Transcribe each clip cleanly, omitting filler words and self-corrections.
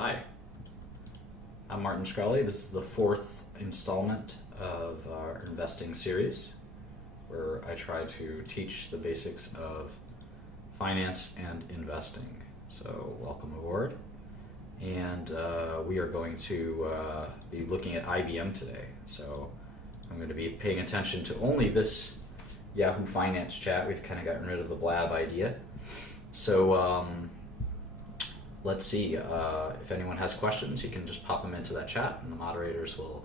Hi, I'm Martin Shkreli. This is the fourth installment of our investing series where I try to teach the basics of finance and investing. So welcome aboard. And we are going to be looking at IBM today. So I'm going to be paying attention to only this Yahoo Finance chat. We've kind of gotten rid of the blab idea. So let's see, if anyone has questions, you can just pop them into that chat and the moderators will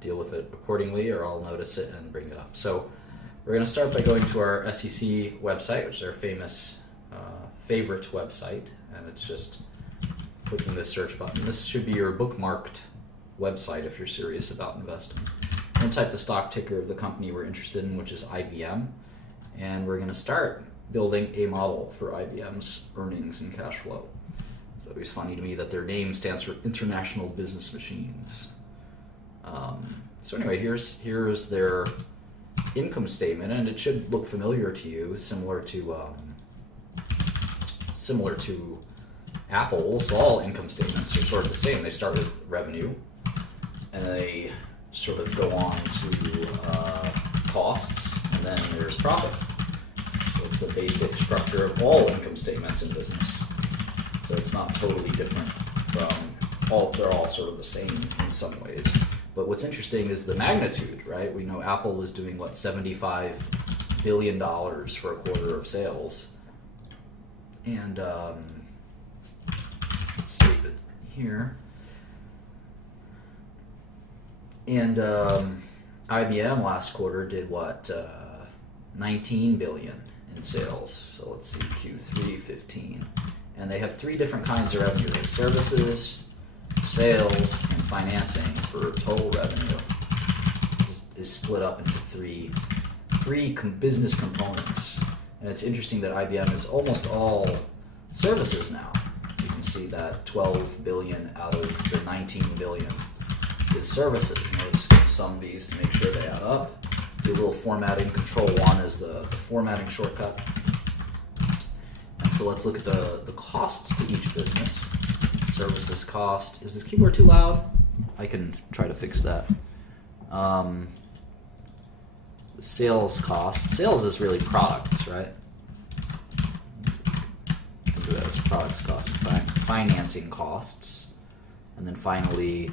deal with it accordingly, or I'll notice it and bring it up. So we're going to start by going to our SEC website, which is our favorite website, and it's just clicking the search button. This should be your bookmarked website if you're serious about investing. And type the stock ticker of the company we're interested in, which is IBM, and we're going to start building a model for IBM's earnings and cash flow. So it's funny to me that their name stands for International Business Machines. So anyway, here's their income statement, and it should look familiar to you, similar to Apple's. All income statements are sort of the same. They start with revenue, and they sort of go on to costs, and then there's profit. So it's the basic structure of all income statements in business. So it's not totally different from they're all sort of the same in some ways. But what's interesting is the magnitude, right? We know Apple was doing, $75 billion for a quarter of sales. And let's save it here. And IBM last quarter did 19 billion in sales. So let's see, Q3 15. And they have three different kinds of revenue: services, sales, and financing. For total revenue is split up into three business components. And it's interesting that IBM is almost all services now. You can see that 12 billion out of the 19 billion is services. And we're just going to sum these and make sure they add up. Do a little formatting. Control 1 is the formatting shortcut. And so let's look at the costs to each business. Services cost. Is this keyboard too loud? I can try to fix that. The sales cost. Sales is really products, right? Think of that as products cost. Financing costs. And then finally,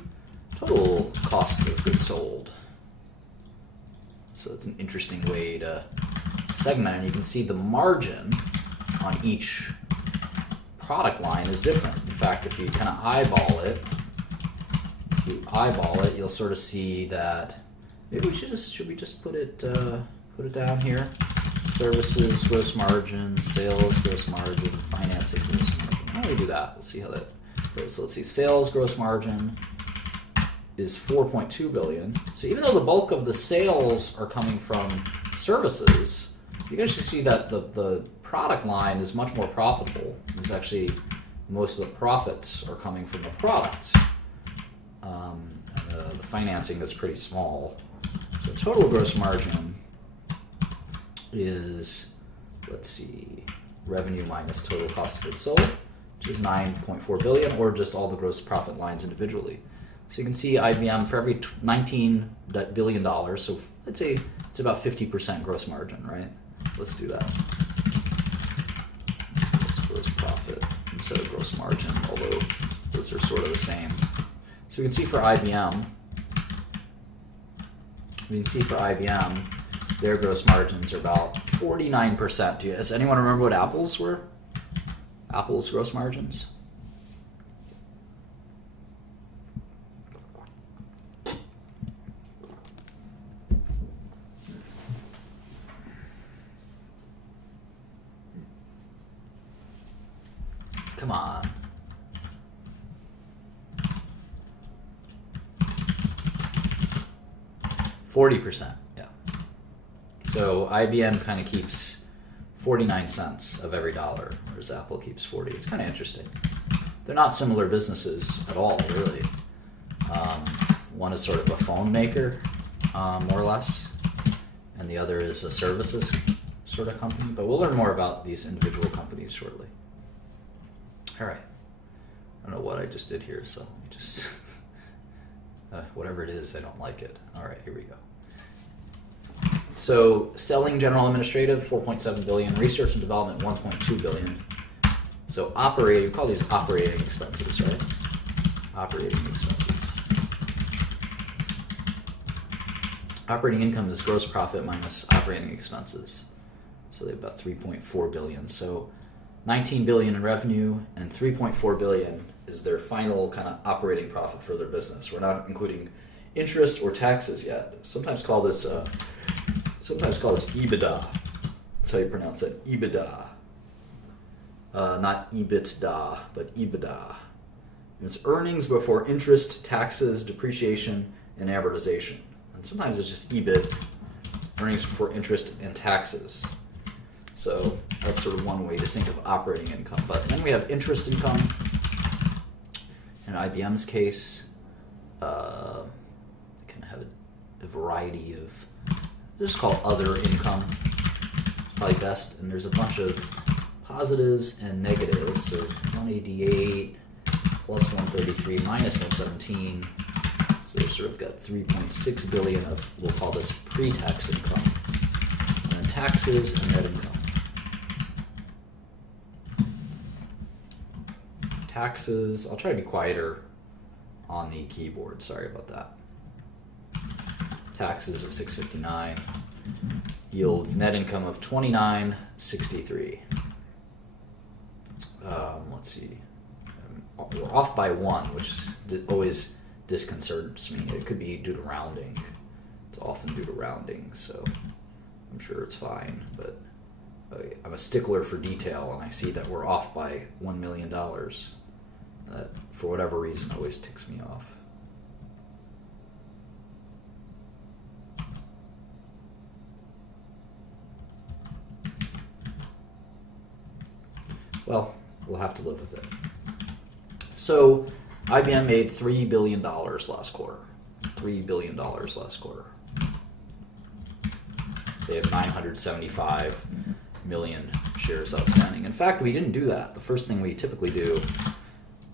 total costs of goods sold. So it's an interesting way to segment, and you can see the margin on each product line is different. In fact, if you kind of eyeball it, you'll sort of see that maybe should we just put it down here? Services gross margin, sales gross margin, financing gross margin. How do we do that? We'll see how that goes. So let's see, sales gross margin is 4.2 billion. So even though the bulk of the sales are coming from services, you guys should see that the product line is much more profitable. It's actually most of the profits are coming from the products. And the financing is pretty small. So total gross margin is, let's see, revenue minus total cost of goods sold, which is 9.4 billion, or just all the gross profit lines individually. So you can see IBM for every $19 billion, so let's say it's about 50% gross margin, right? Let's do that. Let's gross profit instead of gross margin, although those are sort of the same. So we can see for IBM, their gross margins are about 49%. Does anyone remember what Apple's were? Apple's gross margins? Come on. %, yeah. So IBM kind of keeps 49 cents of every dollar, whereas Apple keeps 40. It's kind of interesting. They're not similar businesses at all, really. One is sort of a phone maker, more or less, and the other is a services sort of company. But we'll learn more about these individual companies shortly. All right. I don't know what I just did here, so just whatever it is, I don't like it. All right, here we go. So selling, general, administrative, 4.7 billion. Research and development, 1.2 billion. So operating, we call these operating expenses, right? Operating expenses. Operating income is gross profit minus operating expenses. So they have about 3.4 billion. So 19 billion in revenue and 3.4 billion is their final kind of operating profit for their business. We're not including interest or taxes yet. Sometimes call this EBITDA. That's how you pronounce it, EBITDA. Not EBITDA, but EBITDA. And it's earnings before interest, taxes, depreciation, and amortization. And sometimes it's just EBIT, earnings before interest and taxes. So that's sort of one way to think of operating income. But then we have interest income. In IBM's case, kind of have a variety of, just call other income. It's probably best. And there's a bunch of positives and negatives. So 188 plus 133 minus 117. So they've sort of got 3.6 billion of, we'll call this pre-tax income. And then taxes and net income. Taxes, I'll try to be quieter on the keyboard, sorry about that. Taxes of 659 yields net income of 2963. Let's see, we're off by one, which always disconcerts me. It could be due to rounding. It's often due to rounding, so I'm sure it's fine, but I'm a stickler for detail, and I see that we're off by $1 million. That, for whatever reason, always ticks me off. Well, we'll have to live with it. So, IBM made $3 billion last quarter. $3 billion last quarter. They have 975 million shares outstanding. In fact, we didn't do that. The first thing we typically do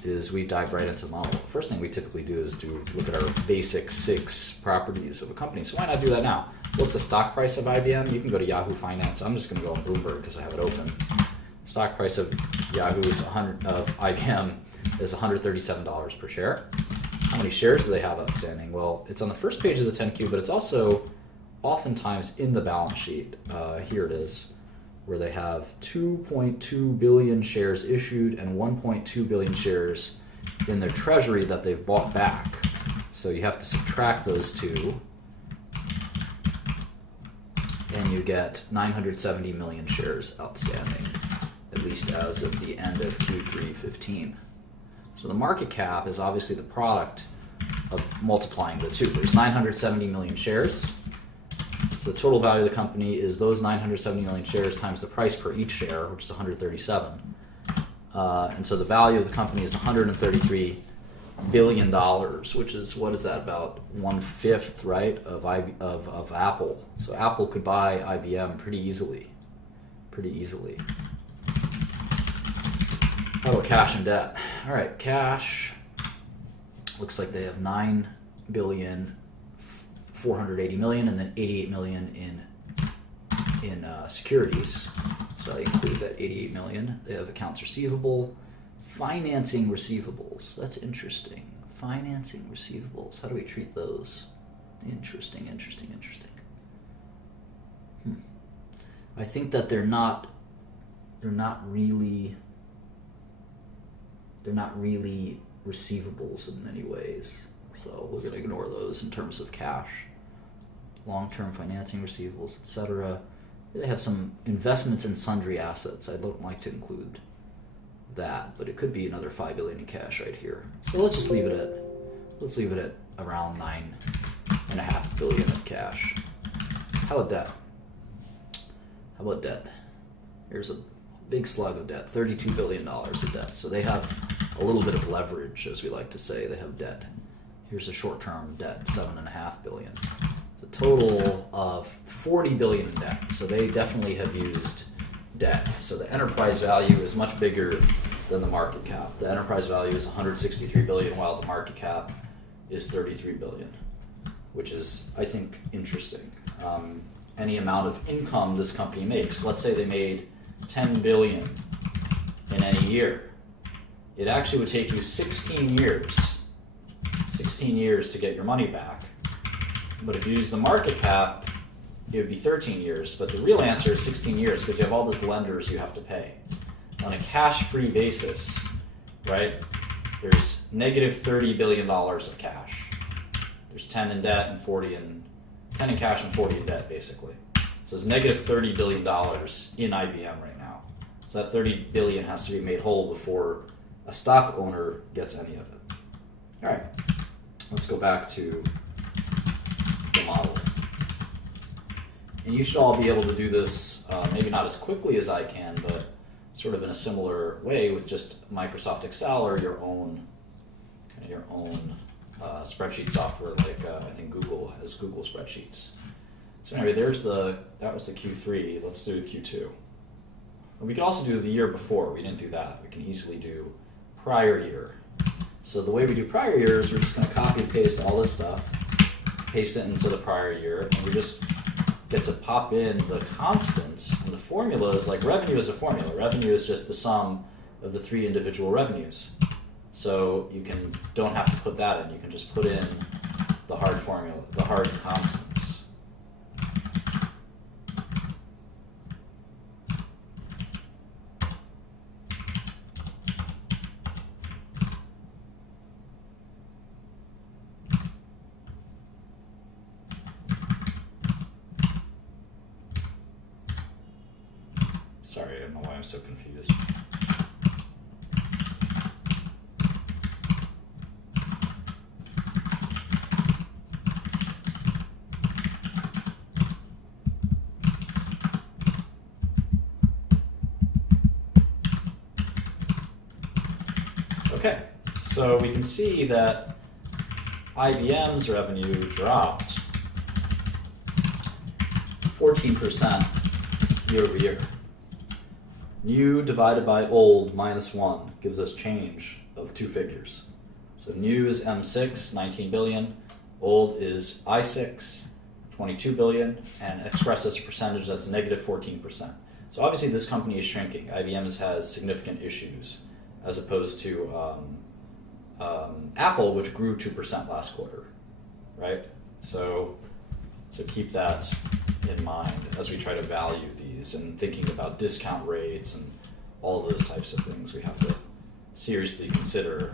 is we dive right into the model. The first thing we typically do is look at our basic 6 properties of a company. So why not do that now? What's the stock price of IBM? You can go to Yahoo Finance. I'm just going to go on Bloomberg because I have it open. Stock price of IBM is $137 per share. How many shares do they have outstanding? Well, it's on the first page of the 10Q, but it's also oftentimes in the balance sheet. Here it is, where they have 2.2 billion shares issued and 1.2 billion shares in their treasury that they've bought back. So you have to subtract those two, and you get 970 million shares outstanding, at least as of the end of Q3 15. So the market cap is obviously the product of multiplying the two. There's 970 million shares. So the total value of the company is those 970 million shares times the price per each share, which is 137. And so the value of the company is $133 billion, which is, what is that, about 1/5, right, of Apple. So Apple could buy IBM pretty easily. How about cash and debt? All right, cash looks like they have 9,480 million and then 88 million in securities. So I include that 88 million. They have accounts receivable, financing receivables. That's interesting. Financing receivables. How do we treat those? Interesting. I think that they're not really receivables in many ways. So we're going to ignore those in terms of cash. Long-term financing receivables, etc. They have some investments in sundry assets. I don't like to include that, but it could be another 5 billion in cash right here. So let's just leave it at around 9.5 billion of cash. How about debt? Here's a big slug of debt, $32 billion of debt. So they have a little bit of leverage, as we like to say. They have debt. Here's a short-term debt, $7.5 billion. The total of $40 billion in debt. So they definitely have used debt. So the enterprise value is much bigger than the market cap. The enterprise value is 163 billion, while the market cap is 33 billion, which is, I think, interesting. Any amount of income this company makes, let's say they made 10 billion in any year, it actually would take you 16 years to get your money back. But if you use the market cap, it would be 13 years. But the real answer is 16 years because you have all these lenders you have to pay. On a cash-free basis, right, there's negative $30 billion of cash. There's 10 in debt and 10 in cash and 40 in debt, basically. So it's negative $30 billion in IBM right now. So that 30 billion has to be made whole before a stock owner gets any of it. All right, let's go back to the model. And you should all be able to do this, maybe not as quickly as I can, but sort of in a similar way with just Microsoft Excel or your own spreadsheet software, like I think Google has Google Spreadsheets. So anyway, that was the Q3. Let's do Q2. And we could also do the year before. We didn't do that. We can easily do prior year. So the way we do prior year is we're just going to copy and paste all this stuff, paste it into the prior year, and we just get to pop in the constants. And the formula is like revenue is a formula. Revenue is just the sum of the 3 individual revenues. So you don't have to put that in. You can just put in the hard formula, the hard constants. Sorry, I don't know why I'm so confused. Okay, so we can see that IBM's revenue dropped 14% year over year. New divided by old minus 1 gives us change of 2 figures. So new is M6, 19 billion. Old is I6, 22 billion. And expressed as a percentage, that's negative 14%. So obviously this company is shrinking. IBM has significant issues as opposed to Apple, which grew 2% last quarter, right? So keep that in mind as we try to value these and thinking about discount rates and all those types of things. We have to seriously consider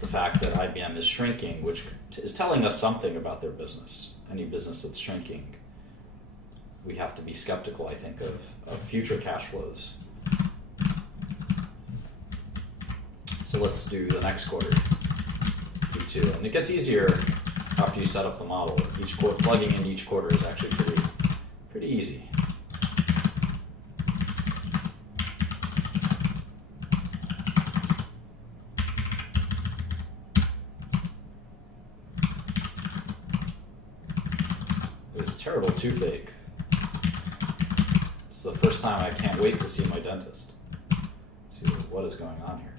the fact that IBM is shrinking, which is telling us something about their business. Any business that's shrinking, we have to be skeptical, I think, of future cash flows. So let's do the next quarter, Q2. And it gets easier after you set up the model. Each quarter, plugging into each quarter is actually pretty easy. This terrible toothache. It's the first time I can't wait to see my dentist. See what is going on here.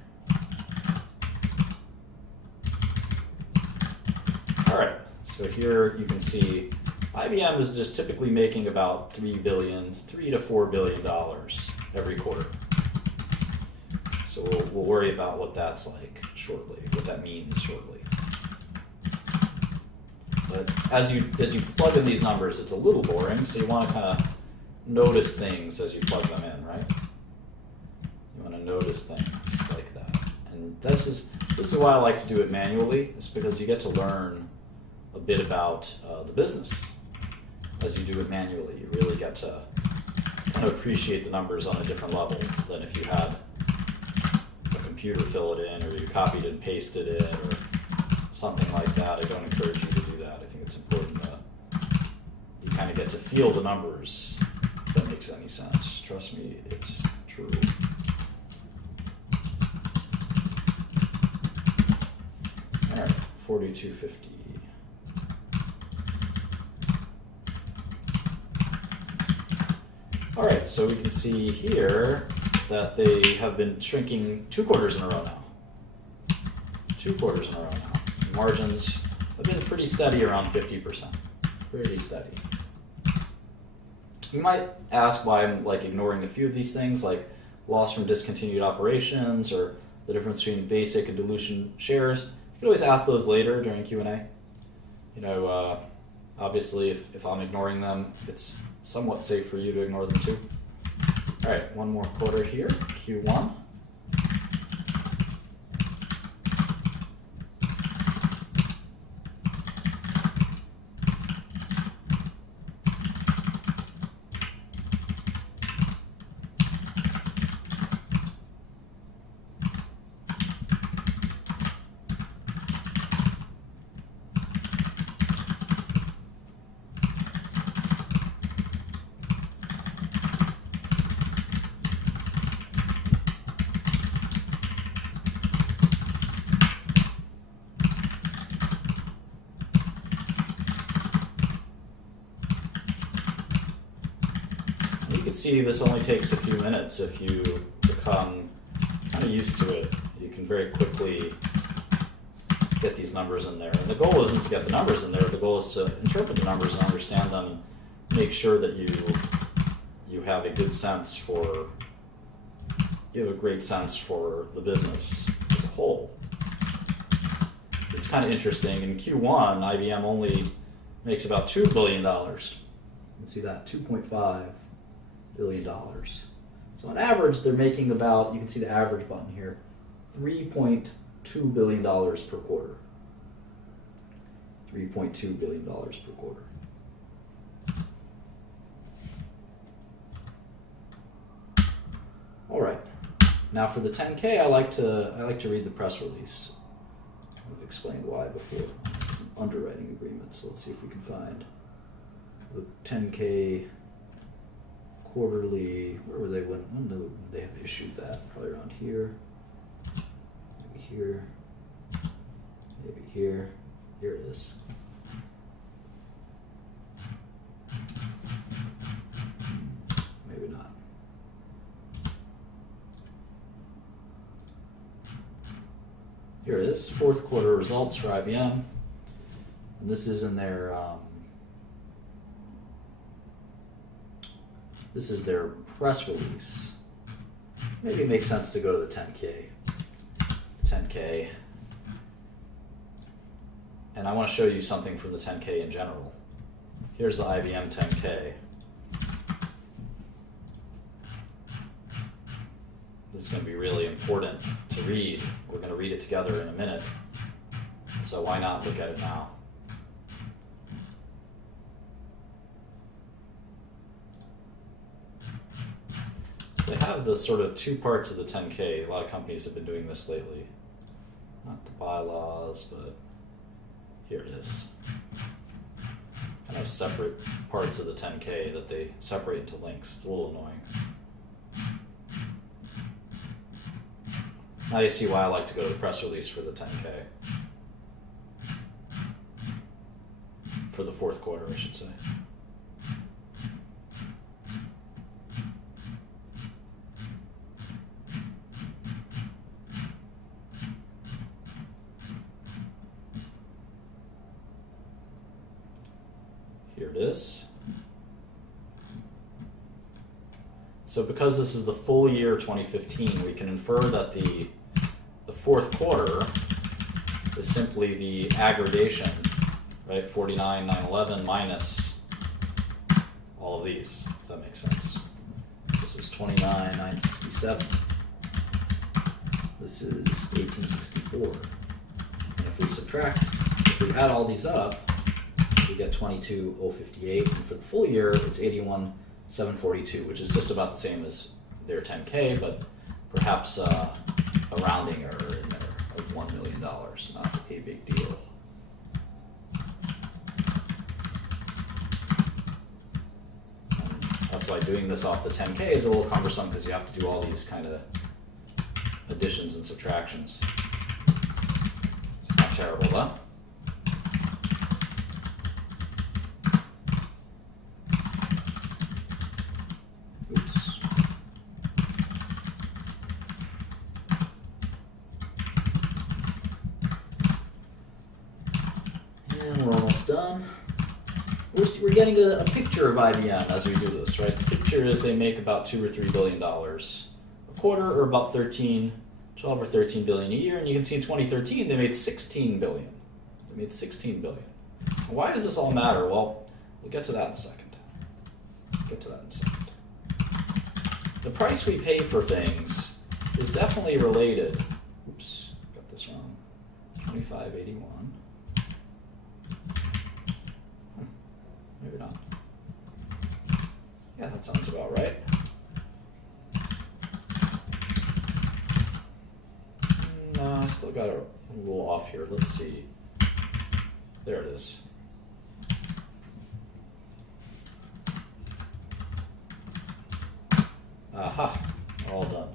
All right, so here you can see IBM is just typically making about $3 to $4 billion every quarter. So we'll worry about what that's like shortly, what that means shortly. But as you plug in these numbers, it's a little boring, so you want to kind of notice things as you plug them in, right? You want to notice things like that. And this is why I like to do it manually. It's because you get to learn a bit about the business as you do it manually. You really get to kind of appreciate the numbers on a different level than if you had a computer fill it in or you copied and pasted it or something like that. I don't encourage you to do that. I think it's important that you kind of get to feel the numbers, if that makes any sense. Trust me, it's true. All right, 4250. All right, so we can see here that they have been shrinking 2 quarters in a row now. 2 quarters in a row now. Margins have been pretty steady around 50%. Pretty steady. You might ask why I'm like ignoring a few of these things, like loss from discontinued operations or the difference between basic and dilution shares. You can always ask those later during Q&A. You know, obviously if I'm ignoring them, it's somewhat safe for you to ignore them too. All right, one more quarter here, Q1. You can see this only takes a few minutes if you become kind of used to it. You can very quickly get these numbers in there. And the goal isn't to get the numbers in there, the goal is to interpret the numbers and understand them and make sure that you have a good sense for, you have a great sense for the business as a whole. It's kind of interesting. In Q1, IBM only makes about $2 billion. You can see that, $2.5 billion. So on average, they're making about, you can see the average button here, $3.2 billion per quarter. $3.2 billion per quarter. All right. Now for the 10K, I like to read the press release. I've explained why before. It's an underwriting agreement, so let's see if we can find the 10K quarterly. Where were they when they have issued that? Probably around here. Maybe here. Maybe here. Here it is. Maybe not. Here it is, fourth quarter results for IBM. And this is in their this is their press release. Maybe it makes sense to go to the 10K. 10K. And I want to show you something from the 10K in general. Here's the IBM 10K. This is going to be really important to read. We're going to read it together in a minute. So why not look at it now? They have the sort of two parts of the 10K. A lot of companies have been doing this lately. Not the bylaws, but here it is. Kind of separate parts of the 10K that they separate into links. It's a little annoying. Now you see why I like to go to the press release for the 10K. For the fourth quarter, I should say. Here it is. So because this is the full year 2015, we can infer that the fourth quarter is simply the aggregation, right? 49, 911 minus all of these, if that makes sense. This is 29, 967. This is 1864. And if we subtract, if we add all these up, we get 22,058. And for the full year, it's 81,742, which is just about the same as their 10K, but perhaps a rounding error in there of $1 million, not a big deal. And that's why doing this off the 10K is a little cumbersome, because you have to do all these kind of additions and subtractions. It's not terrible, though. almost done. We're getting a picture of IBM as we do this, right? The picture is they make about $2 or $3 billion a quarter, or about 12 or 13 billion a year. And you can see in 2013 they made 16 billion. They made 16 billion. Why does this all matter? Well, we'll get to that in a second. The price we pay for things is definitely related. Oops, got this wrong. 2581. Maybe not. Yeah, that sounds about right. No, I still got a little off here. Let's see. There it is. Aha, all done.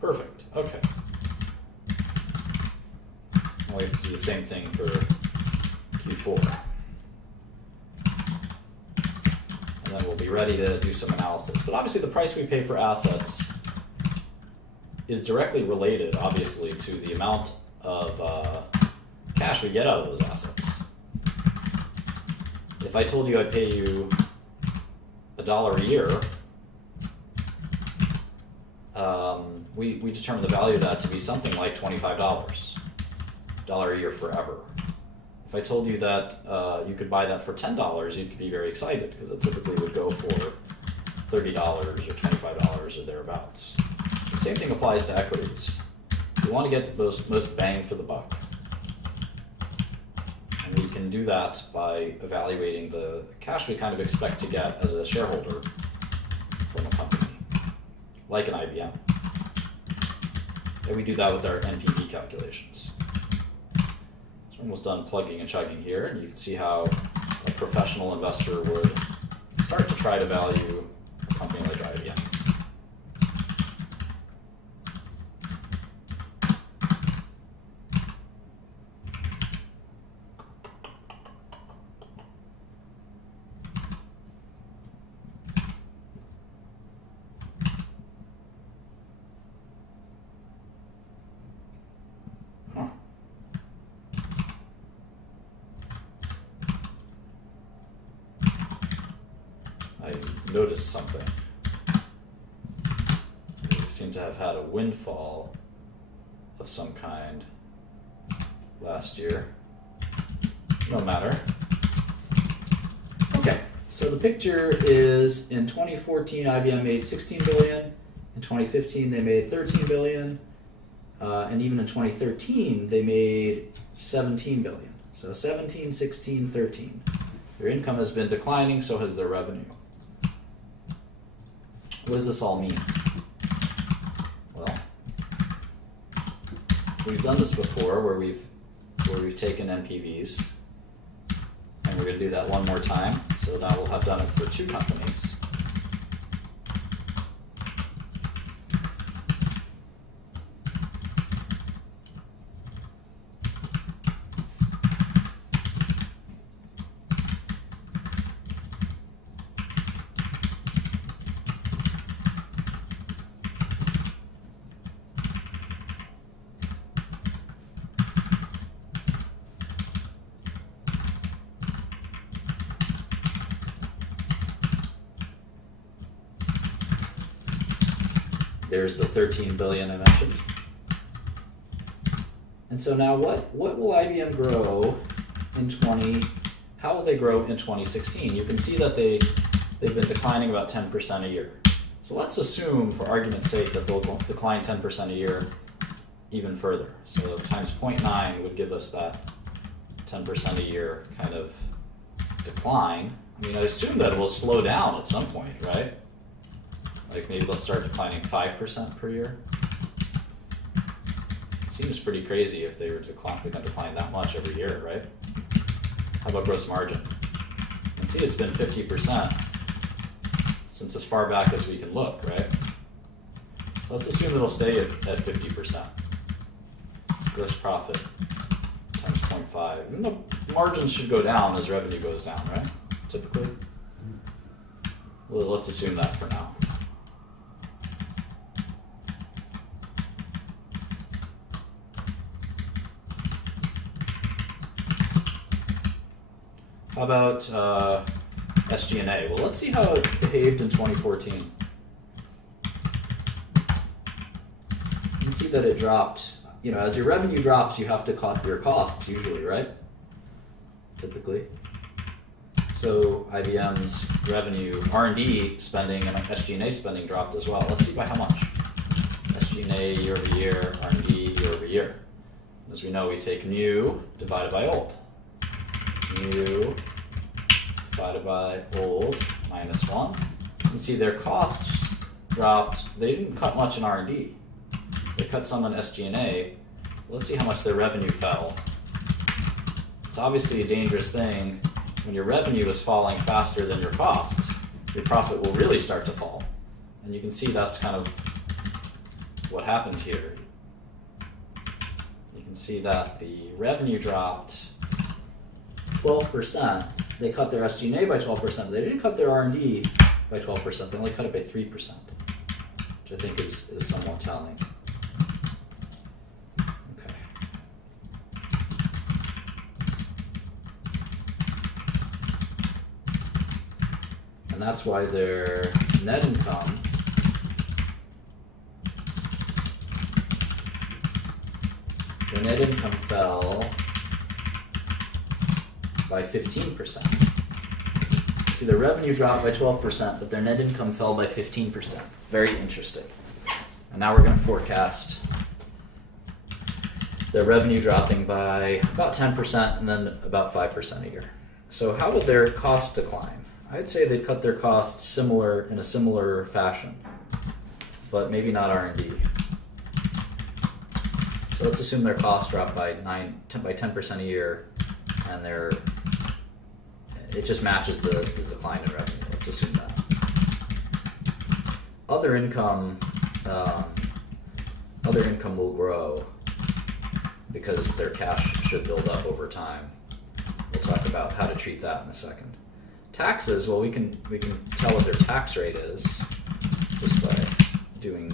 Perfect, okay. I'll do the same thing for Q4. And then we'll be ready to do some analysis. But obviously the price we pay for assets is directly related, obviously, to the amount of cash we get out of those assets. If I told you I'd pay you $1 a year, we determine the value of that to be something like $25, $1 a year forever. If I told you that you could buy that for $10, you'd be very excited because it typically would go for $30 or $25 or thereabouts. The same thing applies to equities. You want to get the most bang for the buck. And we can do that by evaluating the cash we kind of expect to get as a shareholder from a company, like an IBM. And we do that with our NPV calculations. So we're almost done plugging and chugging here, and you can see how a professional investor would start to try to value a company like IBM. I noticed something. We seem to have had a windfall of some kind last year. No matter. Okay, so the picture is in 2014 IBM made 16 billion, in 2015 they made 13 billion, and even in 2013 they made 17 billion. So 17, 16, 13. Their income has been declining, so has their revenue. What does this all mean? Well, we've done this before where we've taken NPVs, and we're going to do that one more time. So now we'll have done it for two companies. There's the 13 billion I mentioned. And so now what will IBM grow in how will they grow in 2016? You can see that they've been declining about 10% a year. So let's assume, for argument's sake, that they'll decline 10% a year even further. So times 0.9 would give us that 10% a year kind of decline. I mean, I assume that it will slow down at some point, right? Like maybe they'll start declining 5% per year. It seems pretty crazy if they were going to decline that much every year, right? How about gross margin? You can see it's been 50% since as far back as we can look, right? So let's assume it'll stay at 50%. Gross profit times 0.5. Even though margins should go down as revenue goes down, right? Typically. Well, let's assume that for now. How about SG&A? Well, let's see how it behaved in 2014. You can see that it dropped. You know, as your revenue drops, you have to cut your costs usually, right? Typically. So IBM's revenue, R&D spending, and SG&A spending dropped as well. Let's see by how much. SG&A year over year, R&D year over year. As we know, we take new divided by old. New divided by old minus 1. You can see their costs dropped. They didn't cut much in R&D. They cut some on SG&A. Let's see how much their revenue fell. It's obviously a dangerous thing. When your revenue is falling faster than your costs, your profit will really start to fall. And you can see that's kind of what happened here. You can see that the revenue dropped 12%. They cut their SG&A by 12%. They didn't cut their R&D by 12%. They only cut it by 3%, which I think is somewhat telling. Okay. And that's why their net income fell by 15%. See, their revenue dropped by 12%, but their net income fell by 15%. Very interesting. And now we're going to forecast their revenue dropping by about 10% and then about 5% a year. So how would their costs decline? I'd say they'd cut their costs in a similar fashion, but maybe not R&D. So let's assume their costs drop by 10% a year, and it just matches the decline in revenue. Let's assume that. Other income will grow because their cash should build up over time. We'll talk about how to treat that in a second. Taxes, well, we can tell what their tax rate is just by doing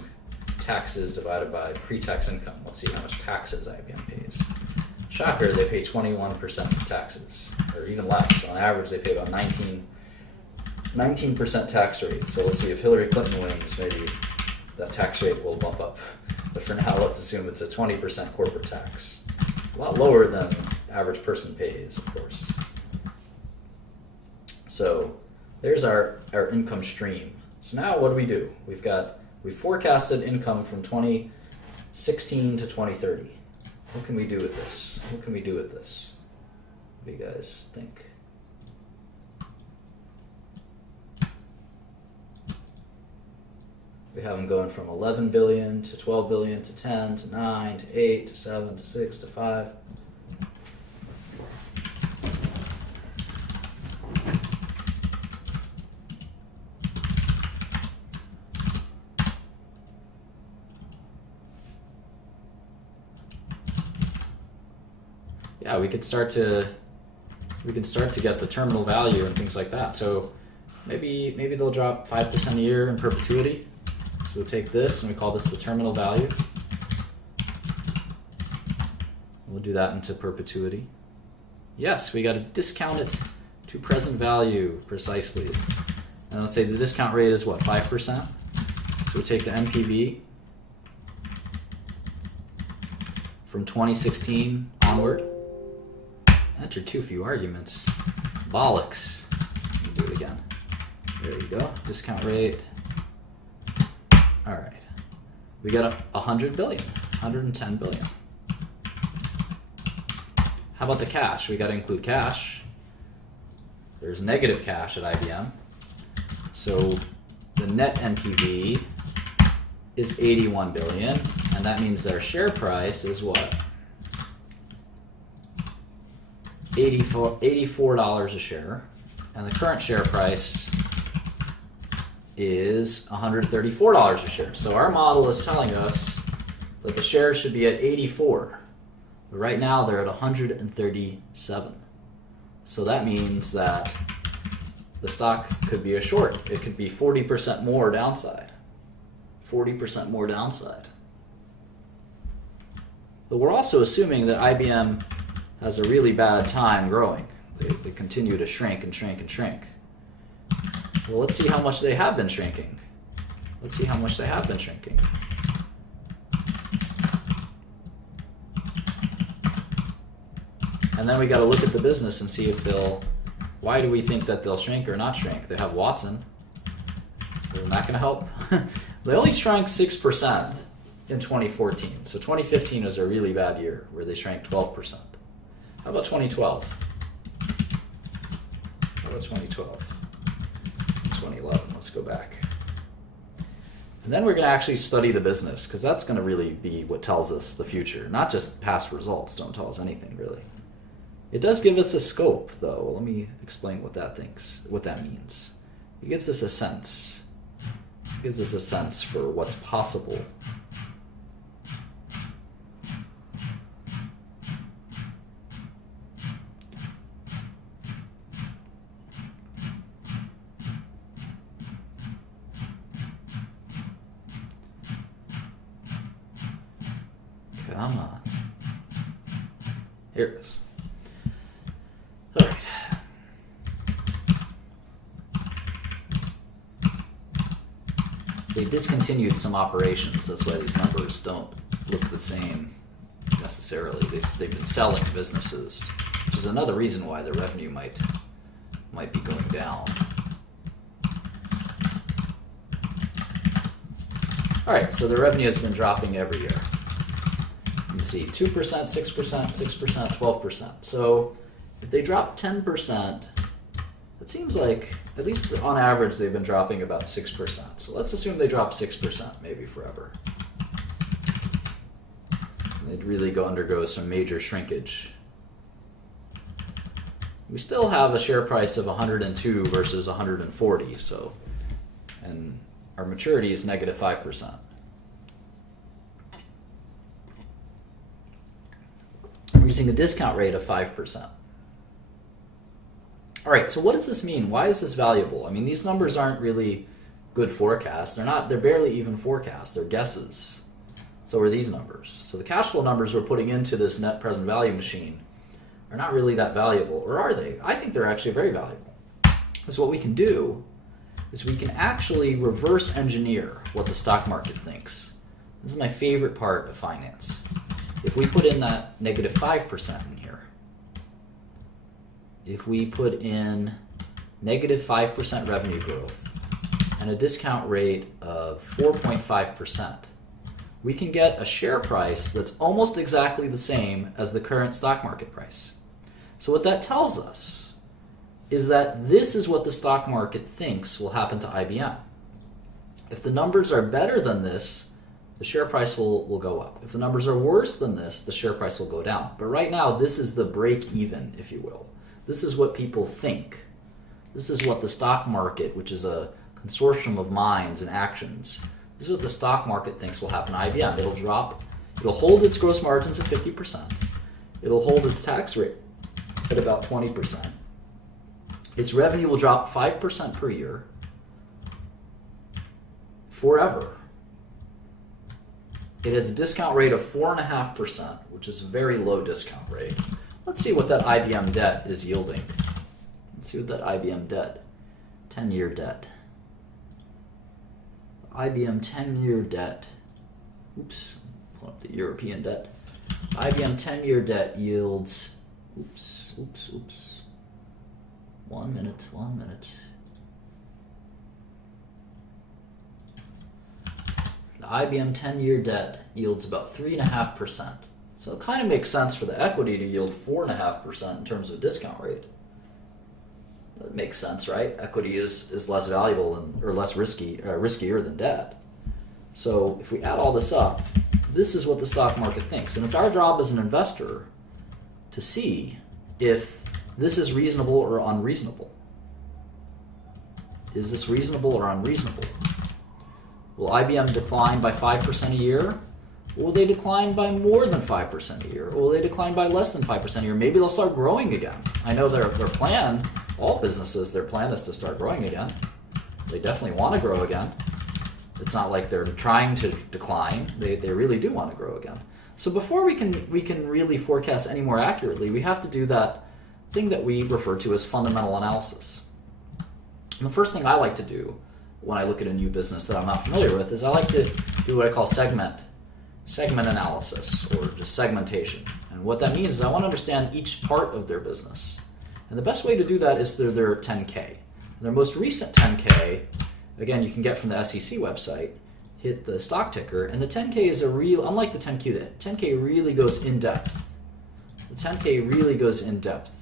taxes divided by pre-tax income. Let's see how much taxes IBM pays. Shocker, they pay 21% taxes, or even less. On average, they pay about 19% tax rate. So let's see if Hillary Clinton wins, maybe that tax rate will bump up. But for now, let's assume it's a 20% corporate tax. A lot lower than average person pays, of course. So there's our income stream. So now what do? We forecasted income from 2016 to 2030. What can we do with this? What do you guys think? We have them going from 11 billion to 12 billion to 10 to 9 to 8 to 7 to 6 to 5. Yeah, we could start to get the terminal value and things like that. So maybe they'll drop 5% a year in perpetuity. So we'll take this and we call this the terminal value. We'll do that into perpetuity. Yes, we got to discount it to present value precisely. And let's say the discount rate is what, 5%? So we'll take the NPV from 2016 onward. Entered too few arguments. Bollocks. Let me do it again. There you go. Discount rate. All right. We got 100 billion, 110 billion. How about the cash? We got to include cash. There's negative cash at IBM. So the net NPV is 81 billion, and that means their share price is what? $84 a share, and the current share price is $134 a share. So our model is telling us that the shares should be at 84. But right now they're at 137. So that means that the stock could be a short. It could be 40% more downside. 40% more downside. But we're also assuming that IBM has a really bad time growing. They continue to shrink and shrink and shrink. Well, let's see how much they have been shrinking. Let's see how much they have been shrinking. And then we got to look at the business and see if they'll, why do we think that they'll shrink or not shrink? They have Watson. Isn't that going to help? They only shrank 6% in 2014. So 2015 was a really bad year where they shrank 12%. How about 2012? How about 2012? 2011, let's go back. And then we're going to actually study the business, because that's going to really be what tells us the future. Not just past results don't tell us anything, really. It does give us a scope, though. Let me explain what that means. It gives us a sense. It gives us a sense for what's possible. Come on. Here it is. All right. They discontinued some operations. That's why these numbers don't look the same necessarily. They've been selling businesses, which is another reason why the revenue might be going down. All right, so the revenue has been dropping every year. You can see 2%, 6%, 6%, 12%. So if they drop 10%, it seems like, at least on average, they've been dropping about 6%. So let's assume they drop 6%, maybe forever. They'd really undergo some major shrinkage. We still have a share price of 102 versus 140, so, and our maturity is negative 5%. We're using a discount rate of 5%. All right, so what does this mean? Why is this valuable? I mean, these numbers aren't really good forecasts. They're barely even forecasts. They're guesses. So are these numbers. So the cash flow numbers we're putting into this net present value machine are not really that valuable, or are they? I think they're actually very valuable. So what we can do is we can actually reverse engineer what the stock market thinks. This is my favorite part of finance. If we put in that negative 5% in here, if we put in negative 5% revenue growth and a discount rate of 4.5%, we can get a share price that's almost exactly the same as the current stock market price. So what that tells us is that this is what the stock market thinks will happen to IBM. If the numbers are better than this, the share price will go up. If the numbers are worse than this, the share price will go down. But right now, this is the break even, if you will. This is what people think. This is what the stock market, which is a consortium of minds and actions, this is what the stock market thinks will happen to IBM. It'll drop, it'll hold its gross margins at 50%. It'll hold its tax rate at about 20%. Its revenue will drop 5% per year forever. It has a discount rate of 4.5%, which is a very low discount rate. Let's see what that IBM debt is yielding. Let's see what that IBM debt, 10-year debt. IBM 10-year debt. Oops, pull up the European debt. IBM 10-year debt yields, oops. 1 minute. The IBM 10-year debt yields about 3.5%. So it kind of makes sense for the equity to yield 4.5% in terms of discount rate. That makes sense, right? Equity is less valuable or less riskier than debt. So if we add all this up, this is what the stock market thinks. And it's our job as an investor to see if this is reasonable or unreasonable. Is this reasonable or unreasonable? Will IBM decline by 5% a year? Will they decline by more than 5% a year? Or will they decline by less than 5% a year? Maybe they'll start growing again. I know their plan, all businesses, their plan is to start growing again. They definitely want to grow again. It's not like they're trying to decline. They really do want to grow again. So before we can really forecast any more accurately, we have to do that thing that we refer to as fundamental analysis. And the first thing I like to do when I look at a new business that I'm not familiar with is I like to do what I call segment analysis, or just segmentation. And what that means is I want to understand each part of their business. And the best way to do that is through their 10K. Their most recent 10K, again, you can get from the SEC website, hit the stock ticker, and the 10K is unlike the 10Q, the 10K really goes in depth. The 10K really goes in depth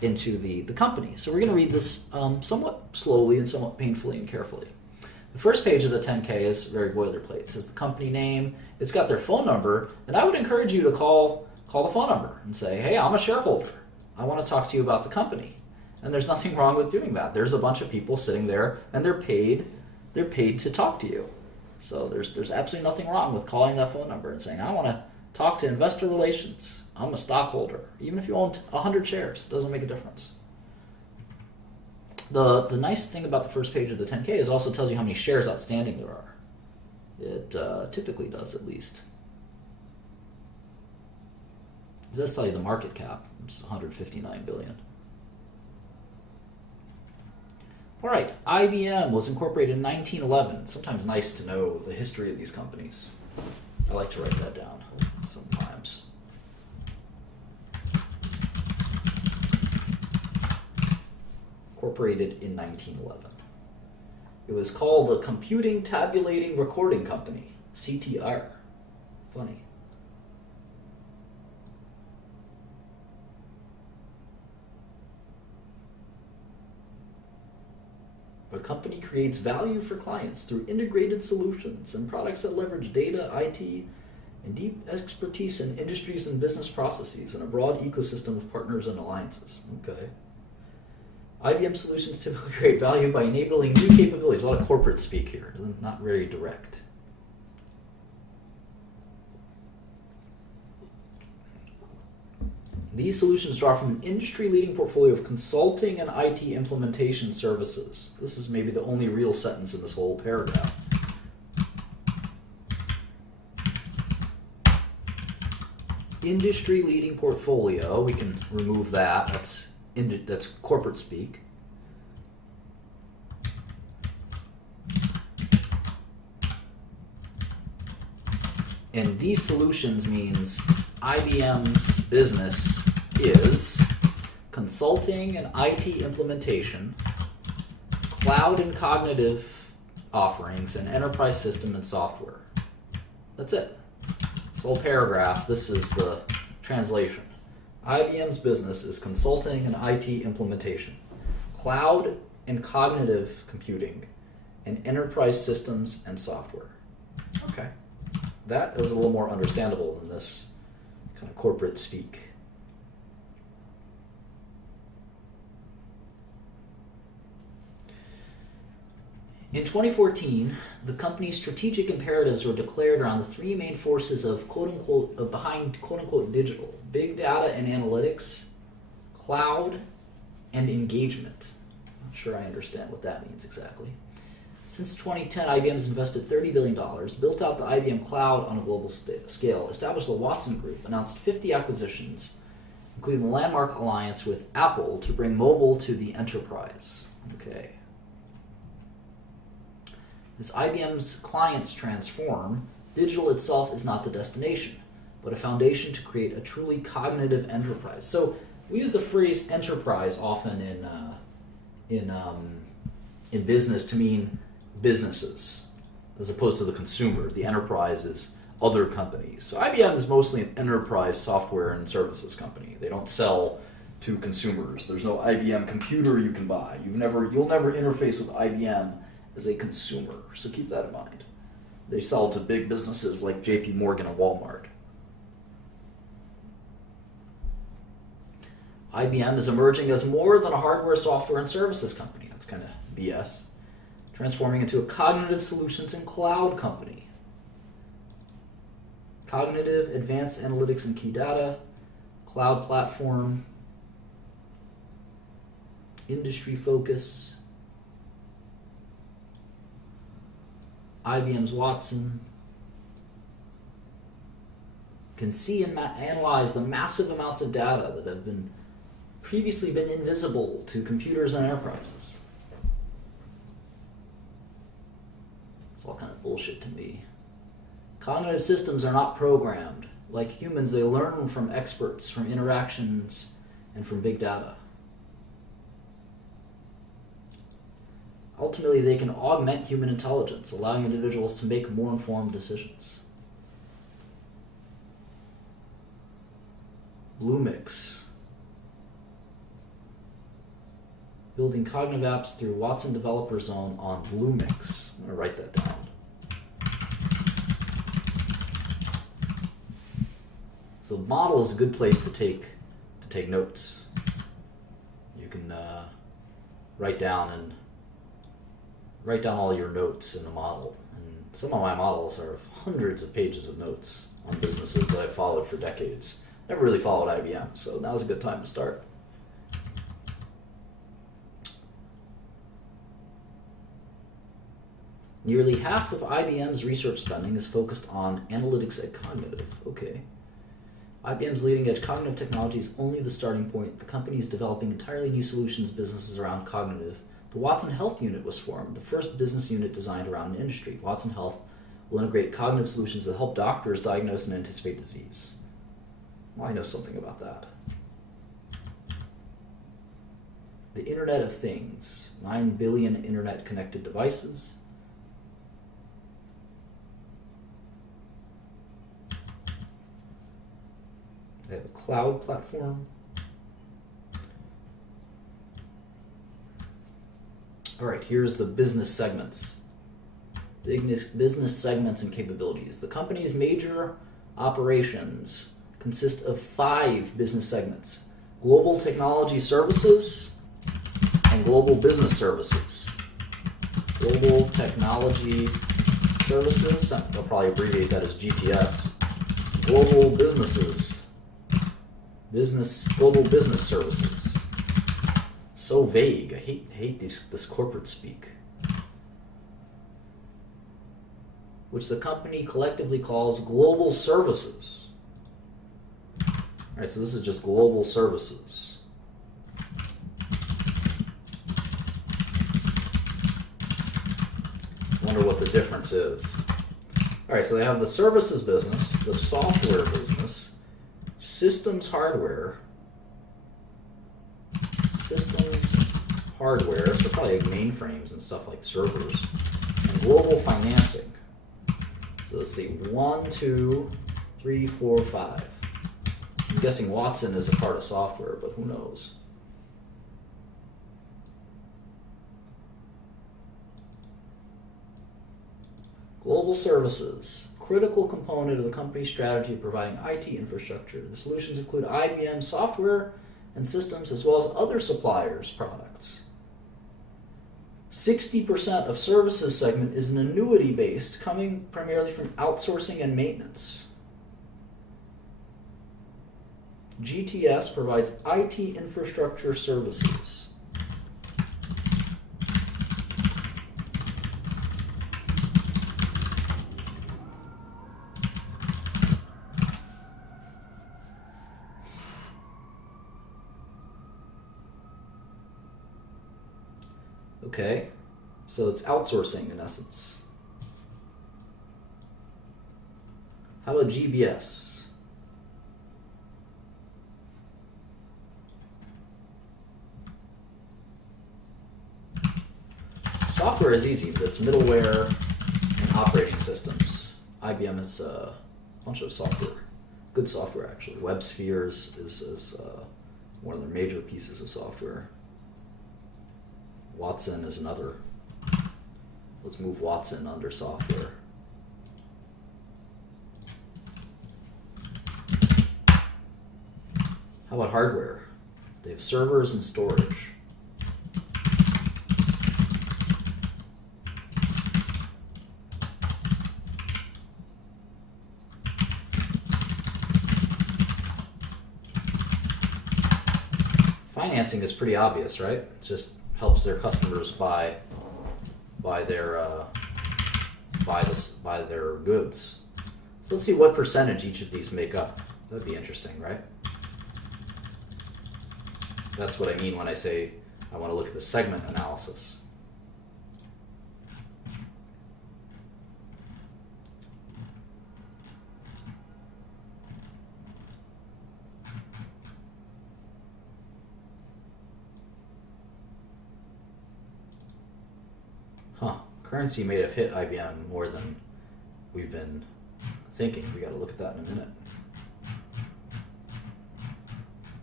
into the company. So we're going to read this somewhat slowly and somewhat painfully and carefully. The first page of the 10K is very boilerplate. It says the company name, it's got their phone number, and I would encourage you to call the phone number and say, hey, I'm a shareholder. I want to talk to you about the company. And there's nothing wrong with doing that. There's a bunch of people sitting there, and they're paid to talk to you. So there's absolutely nothing wrong with calling that phone number and saying, I want to talk to investor relations. I'm a stockholder. Even if you own 100 shares, it doesn't make a difference. The nice thing about the first page of the 10K is it also tells you how many shares outstanding there are. It typically does, at least. It does tell you the market cap, which is 159 billion. All right, IBM was incorporated in 1911. It's sometimes nice to know the history of these companies. I like to write that down sometimes. Incorporated in 1911. It was called the Computing Tabulating Recording Company, CTR. Funny. The company creates value for clients through integrated solutions and products that leverage data, IT, and deep expertise in industries and business processes and a broad ecosystem of partners and alliances. Okay. IBM solutions typically create value by enabling new capabilities. A lot of corporate speak here, not very direct. These solutions draw from an industry-leading portfolio of consulting and IT implementation services. This is maybe the only real sentence in this whole paragraph. Industry-leading portfolio, we can remove that. That's corporate speak. And these solutions means IBM's business is consulting and IT implementation, cloud and cognitive offerings, and enterprise system and software. That's it. This whole paragraph, this is the translation. IBM's business is consulting and IT implementation, cloud and cognitive computing, and enterprise systems and software. Okay. That is a little more understandable than this kind of corporate speak. In 2014, the company's strategic imperatives were declared around the three main forces of behind quote-unquote digital: big data and analytics, cloud, and engagement. Not sure I understand what that means exactly. Since 2010, IBM has invested $30 billion, built out the IBM Cloud on a global scale, established the Watson Group, announced 50 acquisitions, including the landmark alliance with Apple to bring mobile to the enterprise. Okay. As IBM's clients transform, digital itself is not the destination, but a foundation to create a truly cognitive enterprise. So we use the phrase enterprise often in business to mean businesses, as opposed to the consumer. The enterprise is other companies. So IBM is mostly an enterprise software and services company. They don't sell to consumers. There's no IBM computer you can buy. You'll never interface with IBM as a consumer. So keep that in mind. They sell to big businesses like JP Morgan and Walmart. IBM is emerging as more than a hardware, software, and services company. That's kind of BS. transforming into a cognitive solutions and cloud company. Cognitive, advanced analytics and key data, cloud platform, industry focus, IBM's Watson, can see and analyze the massive amounts of data that have previously been invisible to computers and enterprises. It's all kind of bullshit to me. Cognitive systems are not programmed. Like humans, they learn from experts, from interactions, and from big data. Ultimately, they can augment human intelligence, allowing individuals to make more informed decisions. Bluemix. Building cognitive apps through Watson Developer Zone on Bluemix. I'm going to write that down. So model is a good place to take notes. You can write down all your notes in the model. And some of my models are hundreds of pages of notes on businesses that I've followed for decades. Never really followed IBM, so now's a good time to start. Nearly half of IBM's research spending is focused on analytics and cognitive. Okay. IBM's leading-edge cognitive technology is only the starting point. The company is developing entirely new solutions businesses around cognitive. The Watson Health Unit was formed, the first business unit designed around an industry. Watson Health will integrate cognitive solutions that help doctors diagnose and anticipate disease. Well, I know something about that. The Internet of Things. 9 billion internet-connected devices. They have a cloud platform. All right, here's the business segments. Business segments and capabilities. The company's major operations consist of 5 business segments: Global Technology Services and Global Business Services. Global Technology Services, they'll probably abbreviate that as GTS. Global Businesses. Global Business Services. So vague. I hate this corporate speak. Which the company collectively calls Global Services. Alright, so this is just Global Services. Wonder what the difference is. Alright, so they have the services business, the software business, systems hardware, so probably like mainframes and stuff like servers, and global financing. So let's see, 1, 2, 3, 4, 5. I'm guessing Watson is a part of software, but who knows? Global services, critical component of the company's strategy of providing IT infrastructure. The solutions include IBM software and systems as well as other suppliers' products. 60% of services segment is an annuity-based, coming primarily from outsourcing and maintenance. GTS provides IT infrastructure services. Okay, so it's outsourcing in essence. How about GBS? Software is easy, but it's middleware and operating systems. IBM has a bunch of software, good software actually. WebSphere is one of their major pieces of software. Watson is another. Let's move Watson under software. How about hardware? They have servers and storage. financing is pretty obvious, right? It just helps their customers buy their goods. So let's see what percentage each of these make up. That'd be interesting, right? That's what I mean when I say I want to look at the segment analysis. Currency may have hit IBM more than we've been thinking. We got to look at that in a minute.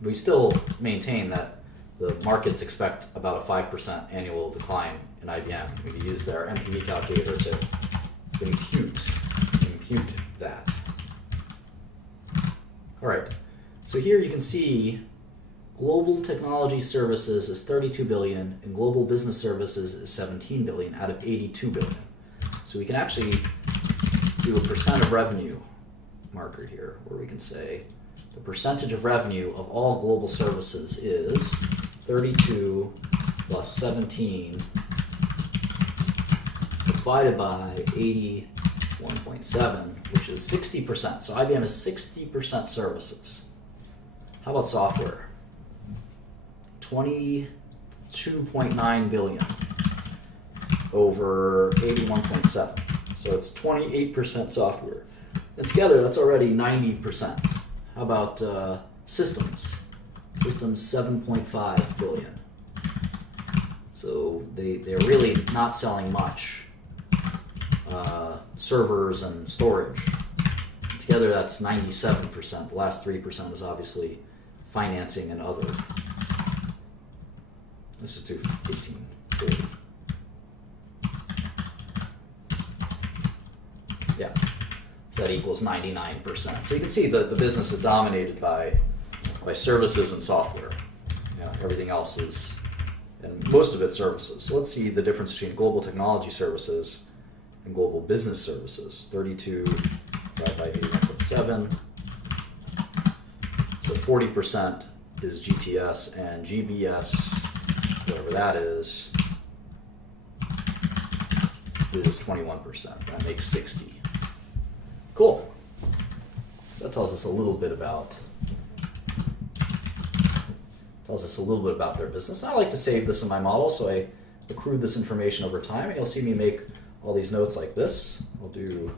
We still maintain that the markets expect about a 5% annual decline in IBM. We can use their NPV calculator to impute that. All right, so here you can see global technology services is 32 billion and global business services is 17 billion out of 82 billion. So we can actually do a percent of revenue marker here where we can say the percentage of revenue of all global services is 32 plus 17 divided by 81.7, which is 60%. So IBM is 60% services. How about software? 22.9 billion over 81.7. So it's 28% software. And together, that's already 90%. How about systems? Systems, 7.5 billion. So they're really not selling much. Servers and storage. Together, that's 97%. The last 3% is obviously financing and other. Let's just do 1840. Yeah, so that equals 99%. So you can see that the business is dominated by services and software. Everything else is, and most of it's services. So let's see the difference between global technology services and global business services. 32 divided by 81.7. So 40% is GTS and GBS, whatever that is 21%. That makes 60. Cool. So that tells us a little bit about their business. I like to save this in my model, so I accrued this information over time, and you'll see me make all these notes like this. I'll do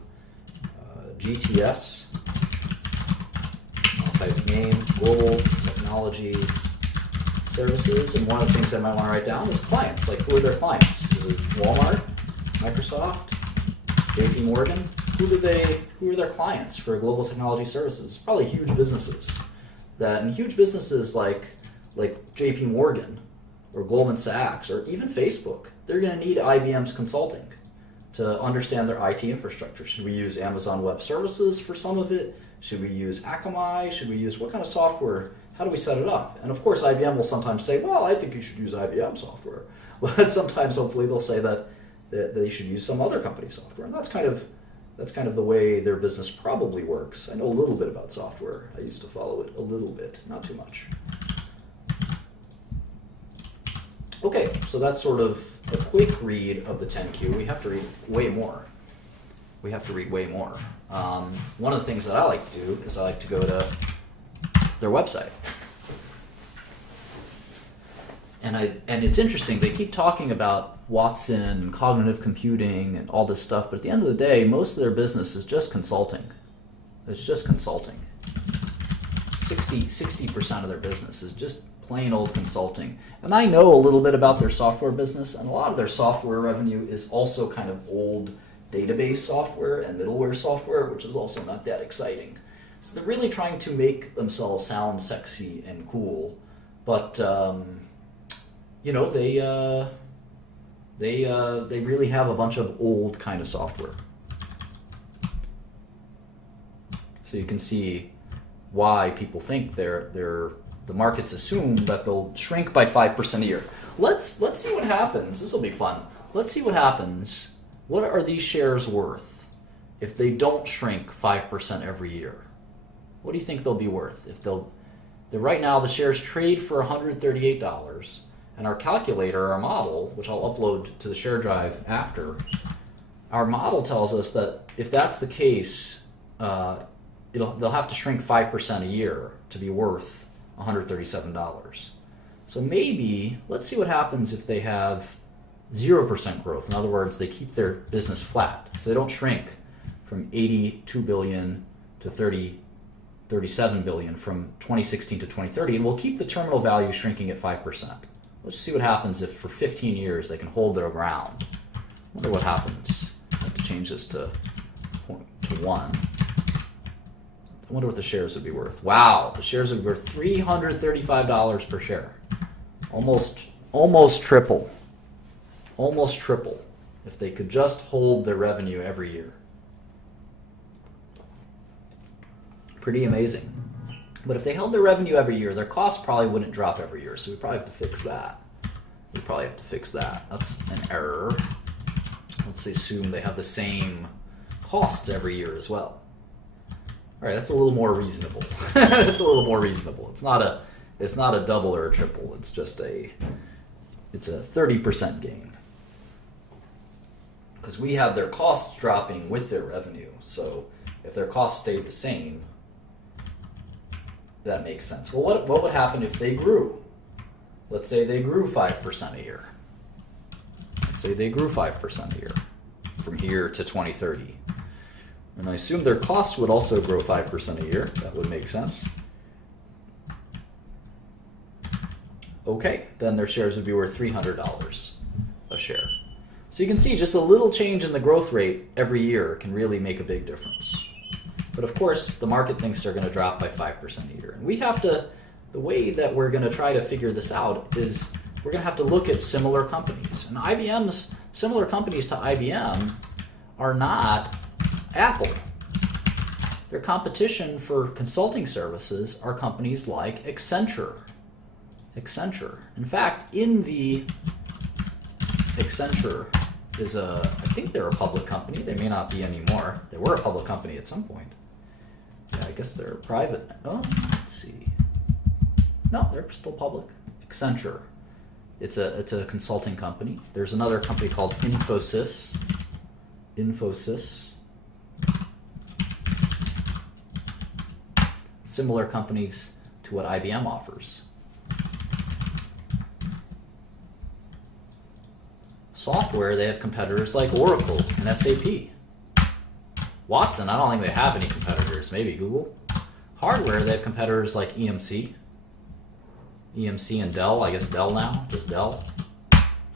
GTS. I'll type name, global technology services, and one of the things I might want to write down is clients. Like, who are their clients? Is it Walmart, Microsoft, JP Morgan? Who are their clients for global technology services? It's probably huge businesses. And huge businesses like JP Morgan or Goldman Sachs or even Facebook, they're going to need IBM's consulting to understand their IT infrastructure. Should we use Amazon Web Services for some of it? Should we use Akamai? Should we use what kind of software? How do we set it up? And of course, IBM will sometimes say, well, I think you should use IBM software. But sometimes, hopefully, they'll say that you should use some other company's software. And that's kind of the way their business probably works. I know a little bit about software. I used to follow it a little bit, not too much. Okay, so that's sort of a quick read of the 10Q. We have to read way more. One of the things that I like to do is I like to go to their website. And it's interesting, they keep talking about Watson, cognitive computing, and all this stuff, but at the end of the day, most of their business is just consulting. It's just consulting. 60% of their business is just plain old consulting. And I know a little bit about their software business, and a lot of their software revenue is also kind of old database software and middleware software, which is also not that exciting. So they're really trying to make themselves sound sexy and cool, but they really have a bunch of old kind of software. So you can see why people think the markets assume that they'll shrink by 5% a year. Let's see what happens. This will be fun. Let's see what happens. What are these shares worth if they don't shrink 5% every year? What do you think they'll be worth if right now the shares trade for $138, and our calculator, our model, which I'll upload to the share drive after, our model tells us that if that's the case, they'll have to shrink 5% a year to be worth $137. So maybe, let's see what happens if they have 0% growth. In other words, they keep their business flat. So they don't shrink from 82 billion to 37 billion from 2016 to 2030, and we'll keep the terminal value shrinking at 5%. Let's see what happens if for 15 years they can hold their ground. I wonder what happens. I have to change this to 1. I wonder what the shares would be worth. Wow, the shares would be worth $335 per share. Almost triple. Almost triple if they could just hold their revenue every year. Pretty amazing. But if they held their revenue every year, their costs probably wouldn't drop every year. So we probably have to fix that. That's an error. Let's assume they have the same costs every year as well. All right, that's a little more reasonable. It's a little more reasonable. It's not a double or a triple. It's a 30% gain. Because we had their costs dropping with their revenue. So if their costs stayed the same, that makes sense. Well, what would happen if they grew? Let's say they grew 5% a year. Let's say they grew 5% a year from here to 2030. And I assume their costs would also grow 5% a year. That would make sense. Okay, then their shares would be worth $300 a share. So you can see just a little change in the growth rate every year can really make a big difference. But of course, the market thinks they're going to drop by 5% a year. And we have to, the way that we're going to try to figure this out is we're going to have to look at similar companies. And IBM's, similar companies to IBM are not Apple. Their competition for consulting services are companies like Accenture. In fact, Accenture is I think they're a public company. They may not be anymore. They were a public company at some point. Yeah, I guess they're private. Oh, let's see. No, they're still public. Accenture. It's a consulting company. There's another company called Infosys. Similar companies to what IBM offers. Software, they have competitors like Oracle and SAP. Watson, I don't think they have any competitors. Maybe Google. Hardware, they have competitors like EMC and Dell. I guess Dell now, just Dell.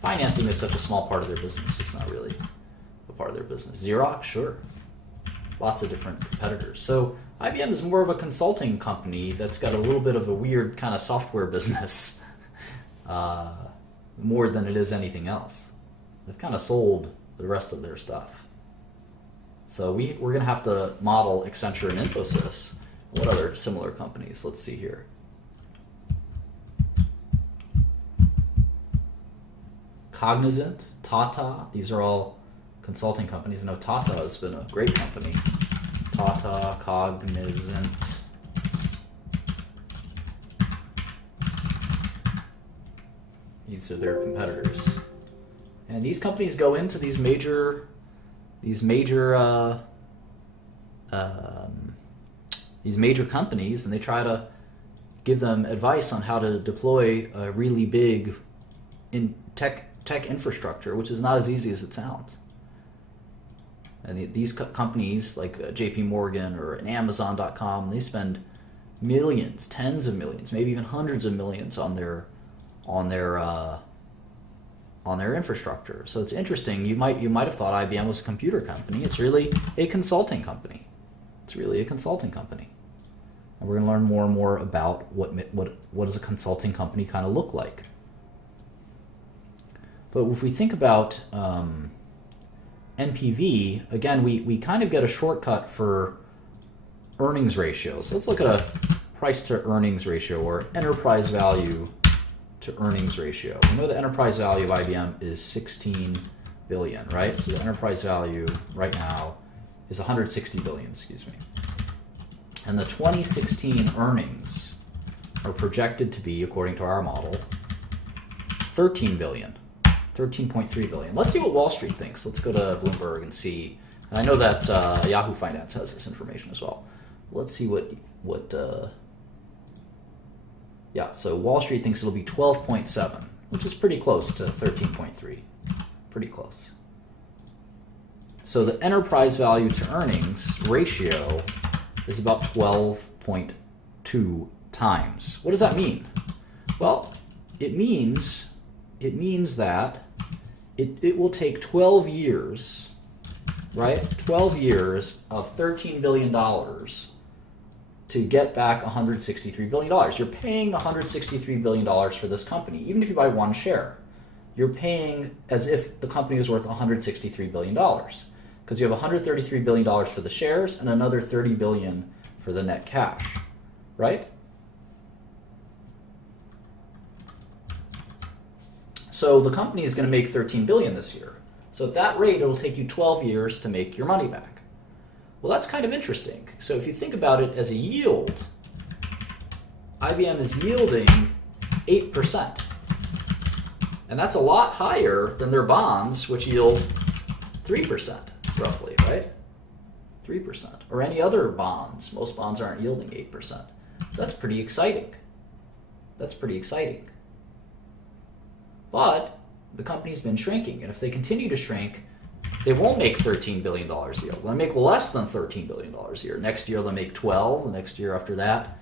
Financing is such a small part of their business. It's not really a part of their business. Xerox, sure. Lots of different competitors. So IBM is more of a consulting company that's got a little bit of a weird kind of software business more than it is anything else. They've kind of sold the rest of their stuff. So we're going to have to model Accenture and Infosys. What other similar companies? Let's see here. Cognizant, Tata, these are all consulting companies. I know Tata has been a great company. Tata, Cognizant. These are their competitors. And these companies go into these major companies, and they try to give them advice on how to deploy a really big tech infrastructure, which is not as easy as it sounds. And these companies like JP Morgan or an Amazon.com, they spend millions, tens of millions, maybe even hundreds of millions on their infrastructure. So it's interesting. You might have thought IBM was a computer company. It's really a consulting company. And we're going to learn more and more about what does a consulting company kind of look like. But if we think about NPV, again, we kind of get a shortcut for earnings ratios. So let's look at a price to earnings ratio, or enterprise value to earnings ratio. We know the enterprise value of IBM is 16 billion, right? So the enterprise value right now is 160 billion, excuse me. And the 2016 earnings are projected to be, according to our model, 13 billion, 13.3 billion. Let's see what Wall Street thinks. Let's go to Bloomberg and see. And I know that Yahoo Finance has this information as well. Let's see what yeah, so Wall Street thinks it'll be 12.7, which is pretty close to 13.3. Pretty close. So the enterprise value to earnings ratio is about 12.2 times. What does that mean? Well, it means that it will take 12 years, right? 12 years of $13 billion to get back $163 billion. You're paying $163 billion for this company, even if you buy one share. You're paying as if the company is worth $163 billion, because you have $133 billion for the shares and another $30 billion for the net cash, right? So the company is going to make $13 billion this year. So at that rate, it'll take you 12 years to make your money back. Well, that's kind of interesting. So if you think about it as a yield, IBM is yielding 8%. And that's a lot higher than their bonds, which yield 3%, roughly, right? 3%. Or any other bonds. Most bonds aren't yielding 8%. So that's pretty exciting. That's pretty exciting. But the company's been shrinking, and if they continue to shrink, they won't make $13 billion a year. They'll make less than $13 billion a year. Next year they'll make 12. The next year after that,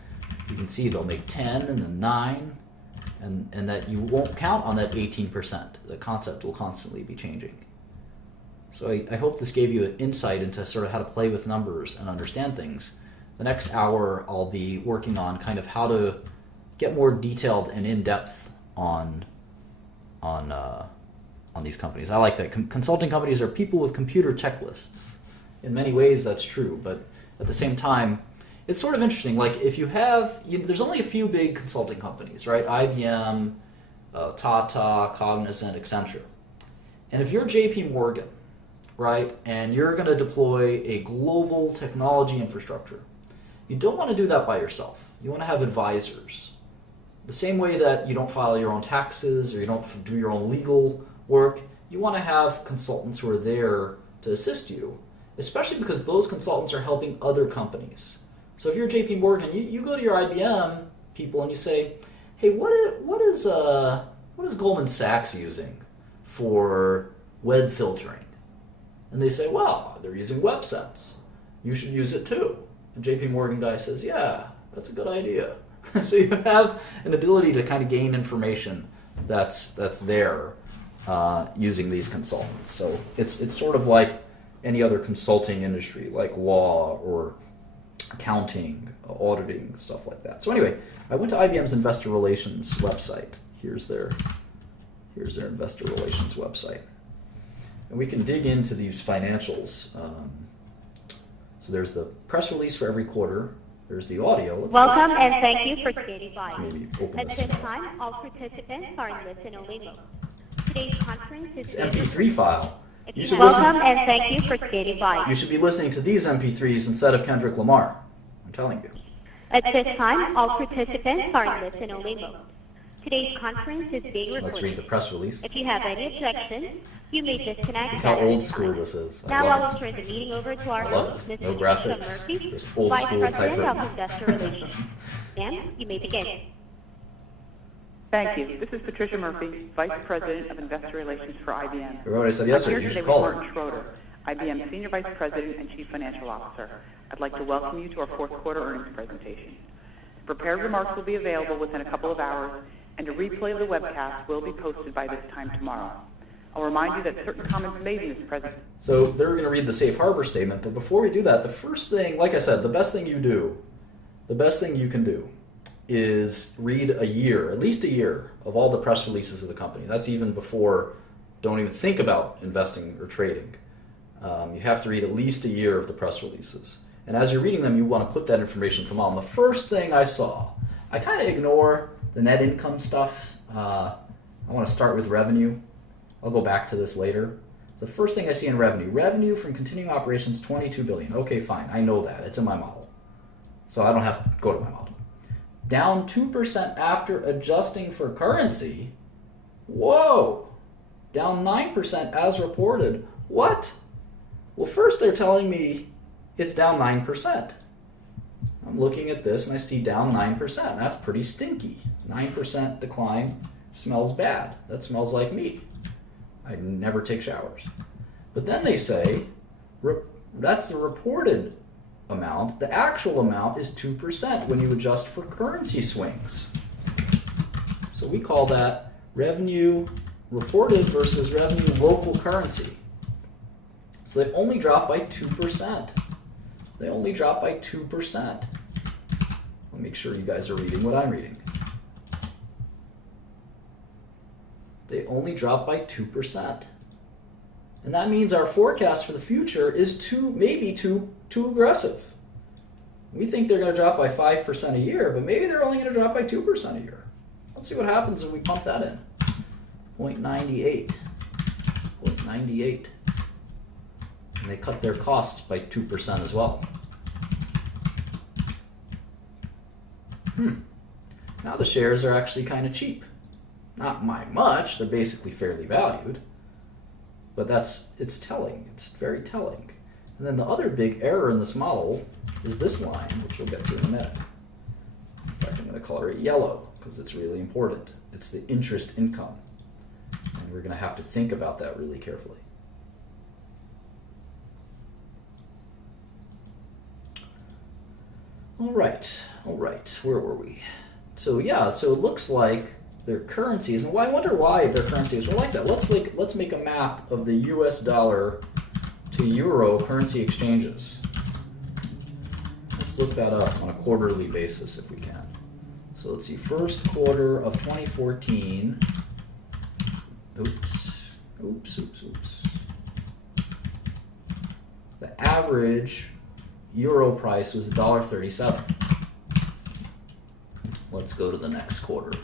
you can see they'll make 10 and then 9. And that you won't count on that 18%. The concept will constantly be changing. So I hope this gave you an insight into sort of how to play with numbers and understand things. The next hour I'll be working on kind of how to get more detailed and in-depth on these companies. I like that. Consulting companies are people with computer checklists. In many ways that's true, but at the same time, it's sort of interesting. Like if you have, there's only a few big consulting companies, right? IBM, Tata, Cognizant, Accenture. And if you're JP Morgan, right, and you're going to deploy a global technology infrastructure, you don't want to do that by yourself. You want to have advisors. The same way that you don't file your own taxes or you don't do your own legal work, you want to have consultants who are there to assist you, especially because those consultants are helping other companies. So if you're JP Morgan, you go to your IBM people and you say, hey, what is Goldman Sachs using for web filtering? And they say, well, they're using WebSense. You should use it too. And JP Morgan guy says, yeah, that's a good idea. So you have an ability to kind of gain information that's there using these consultants. So it's sort of like any other consulting industry, like law or accounting, auditing, stuff like that. So anyway, I went to IBM's investor relations website. Here's their investor relations website. And we can dig into these financials. So there's the press release for every quarter. There's the audio. Welcome and thank you for standing by. Maybe open At this this up. time, all participants are in listen-only mode. Today's conference is It's MP3 file. You should Welcome listen. and thank you for standing by. You should be listening to these MP3s instead of Kendrick Lamar. I'm telling you. At this time, all participants are in listen-only mode. Today's conference is being Let's read recorded. the press release. If you have any objections, you may disconnect. Look how at old any school time. this is. I Now I love will it. turn the meeting over to our I love host, it. Ms. No Patricia graphics. Murphy, Just old Vice school President of typewritten. Investor Relations. Ma'am, you may begin. Thank you. This is Patricia Murphy, Vice President of Investor Relations for IBM. Remember what I said I'm yesterday? here You today should with call Martin her. Schroeder, IBM Senior Vice President and Chief Financial Officer. I'd like to welcome you to our fourth quarter earnings presentation. Prepared remarks will be available within a couple of hours, and a replay of the webcast will be posted by this time tomorrow. I'll remind you that certain comments made in this presentation. So they're going to read the safe harbor statement, but before we do that, the first thing, like I said, the best thing you can do is read a year, at least a year, of all the press releases of the company. That's even before, don't even think about investing or trading. You have to read at least a year of the press releases. And as you're reading them, you want to put that information from on. The first thing I saw, I kind of ignore the net income stuff. I want to start with revenue. I'll go back to this later. The first thing I see in revenue from continuing operations, $22 billion. Okay, fine, I know that. It's in my model. So I don't have to go to my model. down 2% after adjusting for currency. Whoa! Down 9% as reported. What? Well, first they're telling me it's down 9%. I'm looking at this and I see down 9%. That's pretty stinky. 9% decline smells bad. That smells like me. I never take showers. But then they say that's the reported amount. The actual amount is 2% when you adjust for currency swings. So we call that revenue reported versus revenue local currency. So they only dropped by 2%. They only dropped by 2%. I'll make sure you guys are reading what I'm reading. They only dropped by 2%. And that means our forecast for the future is maybe too aggressive. We think they're going to drop by 5% a year, but maybe they're only going to drop by 2% a year. Let's see what happens if we pump that in. 0.98. 0.98. And they cut their costs by 2% as well. Now the shares are actually kind of cheap. Not by much, they're basically fairly valued. But it's telling, it's very telling. And then the other big error in this model is this line, which we'll get to in a minute. In fact, I'm going to color it yellow because it's really important. It's the interest income. And we're going to have to think about that really carefully. All right, where were we? So yeah, so it looks like their currencies, and I wonder why their currencies were like that. Let's make a map of the US dollar to euro currency exchanges. Let's look that up on a quarterly basis if we can. So let's see, first quarter of 2014. Oops. The average euro price was $1.37. Let's go to the next quarter.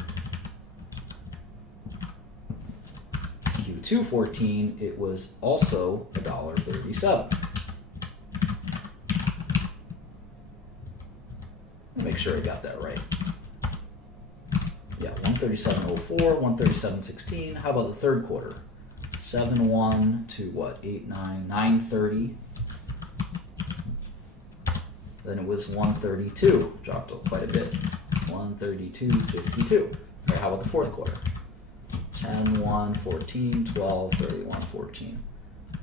Q2 14, it was also $1.37. Make sure I got that right. Yeah, 137.04, 137.16. How about the third quarter? 7.1 to what? 8.9, 9.30. Then it was 132, dropped quite a bit. 132.52. Okay, how about the fourth quarter? 10, 1, 14, 12, 31, 14.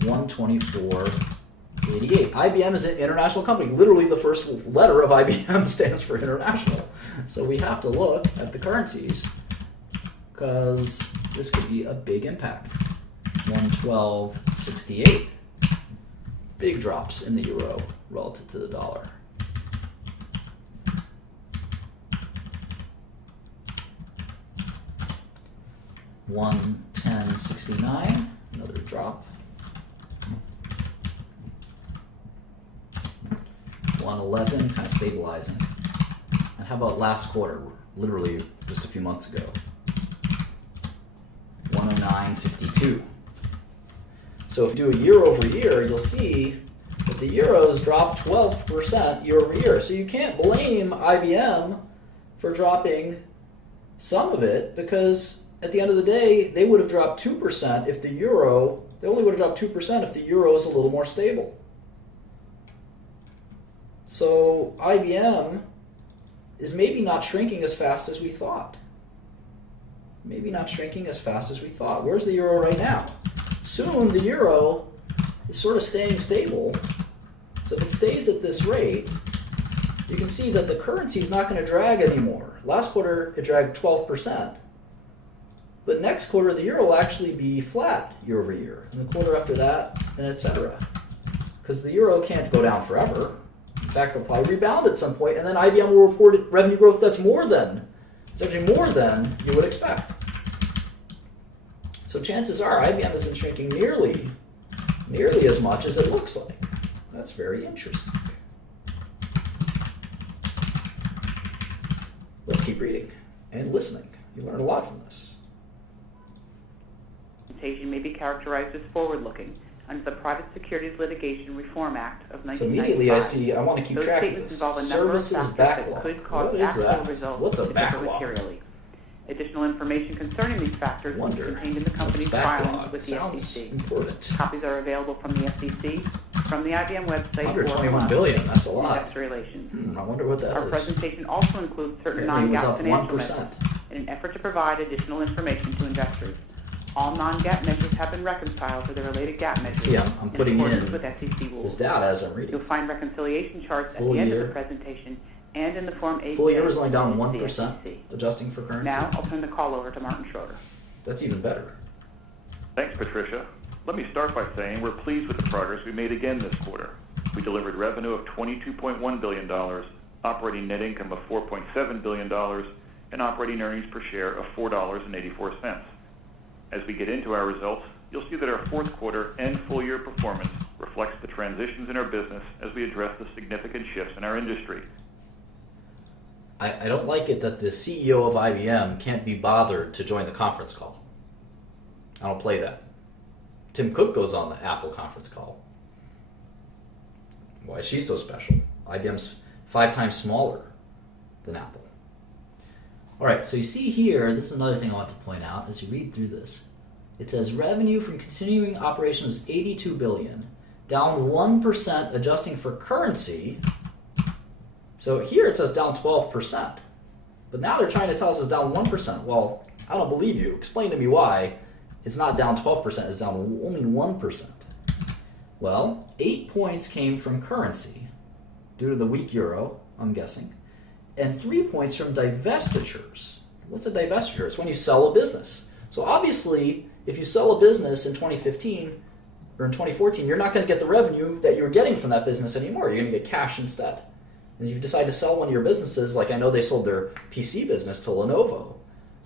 124.88. IBM is an international company. Literally the first letter of IBM stands for international. So we have to look at the currencies because this could be a big impact. 112.68. Big drops in the euro relative to the dollar. 110.69, another drop. 111, kind of stabilizing. And how about last quarter, literally just a few months ago? 109.52. So if you do a year over year, you'll see that the euros dropped 12% year over year. So you can't blame IBM for dropping some of it, because at the end of the day, they would have dropped 2% if the euro, they only would have dropped 2% if the euro is a little more stable. So IBM is maybe not shrinking as fast as we thought. Maybe not shrinking as fast as we thought. Where's the euro right now? Soon the euro is sort of staying stable. So if it stays at this rate, you can see that the currency is not going to drag anymore. Last quarter, it dragged 12%. But next quarter, the euro will actually be flat year over year. And the quarter after that, and etc. Because the euro can't go down forever. In fact, it'll probably rebound at some point, and then IBM will report revenue growth that's it's actually more than you would expect. So chances are IBM isn't shrinking nearly as much as it looks like. That's very interesting. Let's keep reading and listening. You learn a lot from this. Presentation may be characterized as forward-looking. under the Private Securities Litigation Reform Act of So 1995. immediately I see, I want to keep Those track of statements this. involve a number of Services factors that backlog. could cause What is actual that? results What's a to differ backlog? materially. Additional information concerning these factors is Wonder. contained in the What's company's backlog? filings with the Sounds SEC. important. Copies are available from the SEC, from the IBM website, or 121 from billion, that's a lot. Investor Relations. I wonder what that Our is. presentation also includes certain Apparently it was non-GAAP up financial 1%. measures in an effort to provide additional information to investors. All non-GAAP measures have been reconciled to the related GAAP measures See, I'm putting accordance in with SEC rules. This data as I'm You'll reading. find reconciliation charts at Full the end of year. the presentation and in the Form 8. Full year is only down to the 1%, SEC. adjusting for currency. Now, I'll turn the call over to Martin Schroeder. That's even better. Thanks, Patricia. Let me start by saying we're pleased with the progress we made again this quarter. We delivered revenue of $22.1 billion, operating net income of $4.7 billion, and operating earnings per share of $4.84. As we get into our results, you'll see that our fourth quarter and full year performance reflects the transitions in our business as we address the significant shifts in our industry. I don't like it that the CEO of IBM can't be bothered to join the conference call. I don't play that. Tim Cook goes on the Apple conference call. Why is she so special? IBM's 5 times smaller than Apple. All right, so you see here, this is another thing I want to point out as you read through this. It says revenue from continuing operations is $82 billion, down 1% adjusting for currency. So here it says down 12%. But now they're trying to tell us it's down 1%. Well, I don't believe you. Explain to me why it's not down 12%, it's down only 1%. Well, 8 points came from currency due to the weak euro, I'm guessing, and 3 points from divestitures. What's a divestiture? It's when you sell a business. So obviously, if you sell a business in 2015 or in 2014, you're not going to get the revenue that you were getting from that business anymore. You're going to get cash instead. And if you decide to sell one of your businesses, like I know they sold their PC business to Lenovo,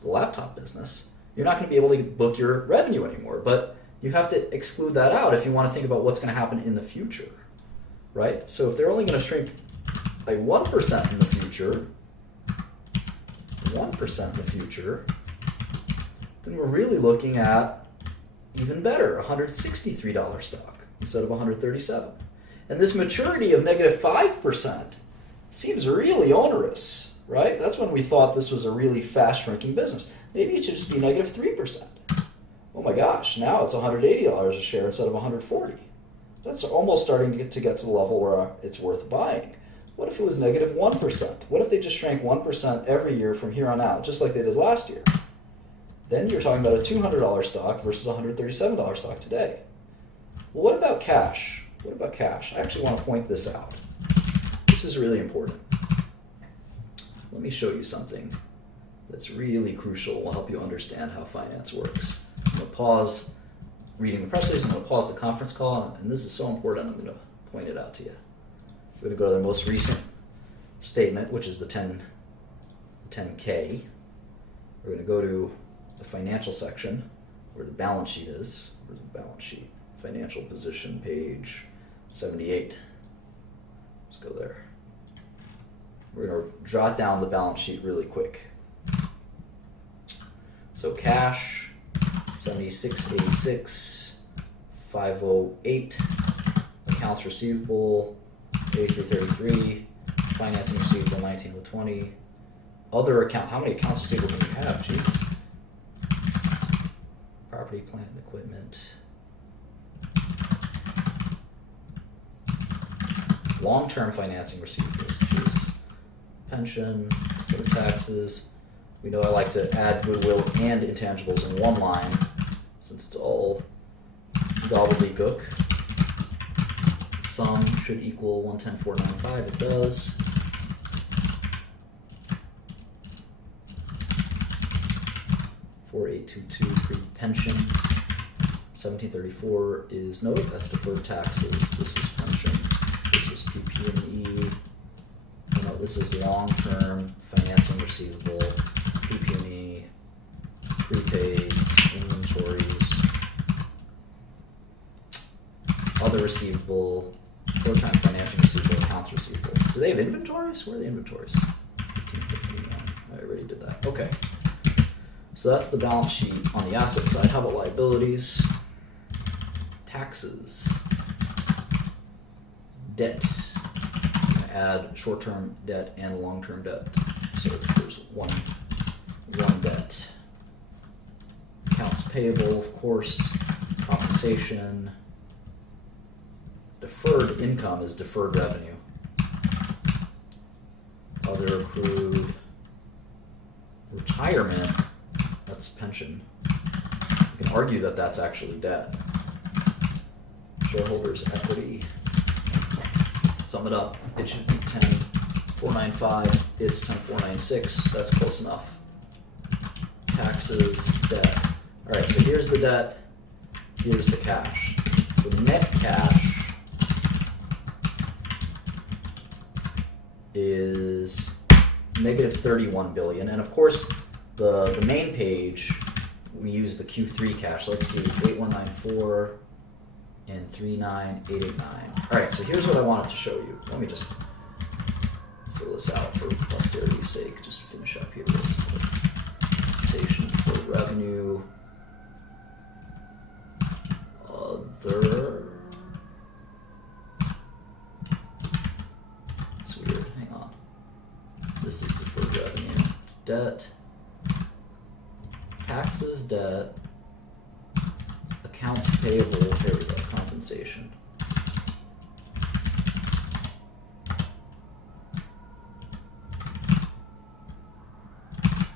the laptop business, you're not going to be able to book your revenue anymore. But you have to exclude that out if you want to think about what's going to happen in the future, right? So if they're only going to shrink by 1% in the future, 1% in the future, then we're really looking at even better, $163 stock instead of $137. And this maturity of negative 5% seems really onerous, right? That's when we thought this was a really fast shrinking business. Maybe it should just be negative 3%. Oh my gosh, now it's $180 a share instead of $140. That's almost starting to get to the level where it's worth buying. What if it was negative 1%? What if they just shrank 1% every year from here on out, just like they did last year? Then you're talking about a $200 stock versus a $137 stock today. Well, what about cash? What about cash? I actually want to point this out. This is really important. Let me show you something that's really crucial. Will help you understand how finance works. I'm going to pause reading the press release. I'm going to pause the conference call, and this is so important. I'm going to point it out to you. We're going to go to the most recent statement, which is the 10K. We're going to go to the financial section where the balance sheet is. Where's the balance sheet? Financial position, page 78. Let's go there. We're going to jot down the balance sheet really quick. So cash, 7686, 508, accounts receivable, 8333, financing receivable, 1920, other account. How many accounts receivable do you have? Jesus. Property, plant, and equipment. Long-term financing receivables. Jesus. Pension, deferred taxes. We know I like to add goodwill and intangibles in one line, since it's all gobbledygook. Sum should equal 110,495. It does. $4,822 pre-pension. 1734 is no, that's deferred taxes. This is pension. This is PP&E. No, this is long-term financing receivable. PP&E, prepaids, inventories, other receivable, short-time financial receivable, accounts receivable. Do they have inventories? Where are the inventories? 1551. I already did that. Okay. So that's the balance sheet on the asset side. How about liabilities? taxes, debt. Add short-term debt and long-term debt. So there's one debt. Accounts payable, of course, compensation. Deferred income is deferred revenue. Other accrued. Retirement, that's pension. You can argue that that's actually debt. Shareholders' equity. Sum it up, it should be 10,495. It's 10,496. That's close enough. Taxes, debt. All right, so here's the debt. Here's the cash. So net cash is negative 31 billion, and of course, the main page we use the Q3 cash. So let's do 8194 and 39889. All right, so here's what I wanted to show you. Let me just fill this out for posterity's sake, just to finish up here. Compensation for revenue. Other. It's weird. Hang on. This is deferred revenue. Debt. Taxes, debt. Accounts payable. Here we go. Compensation.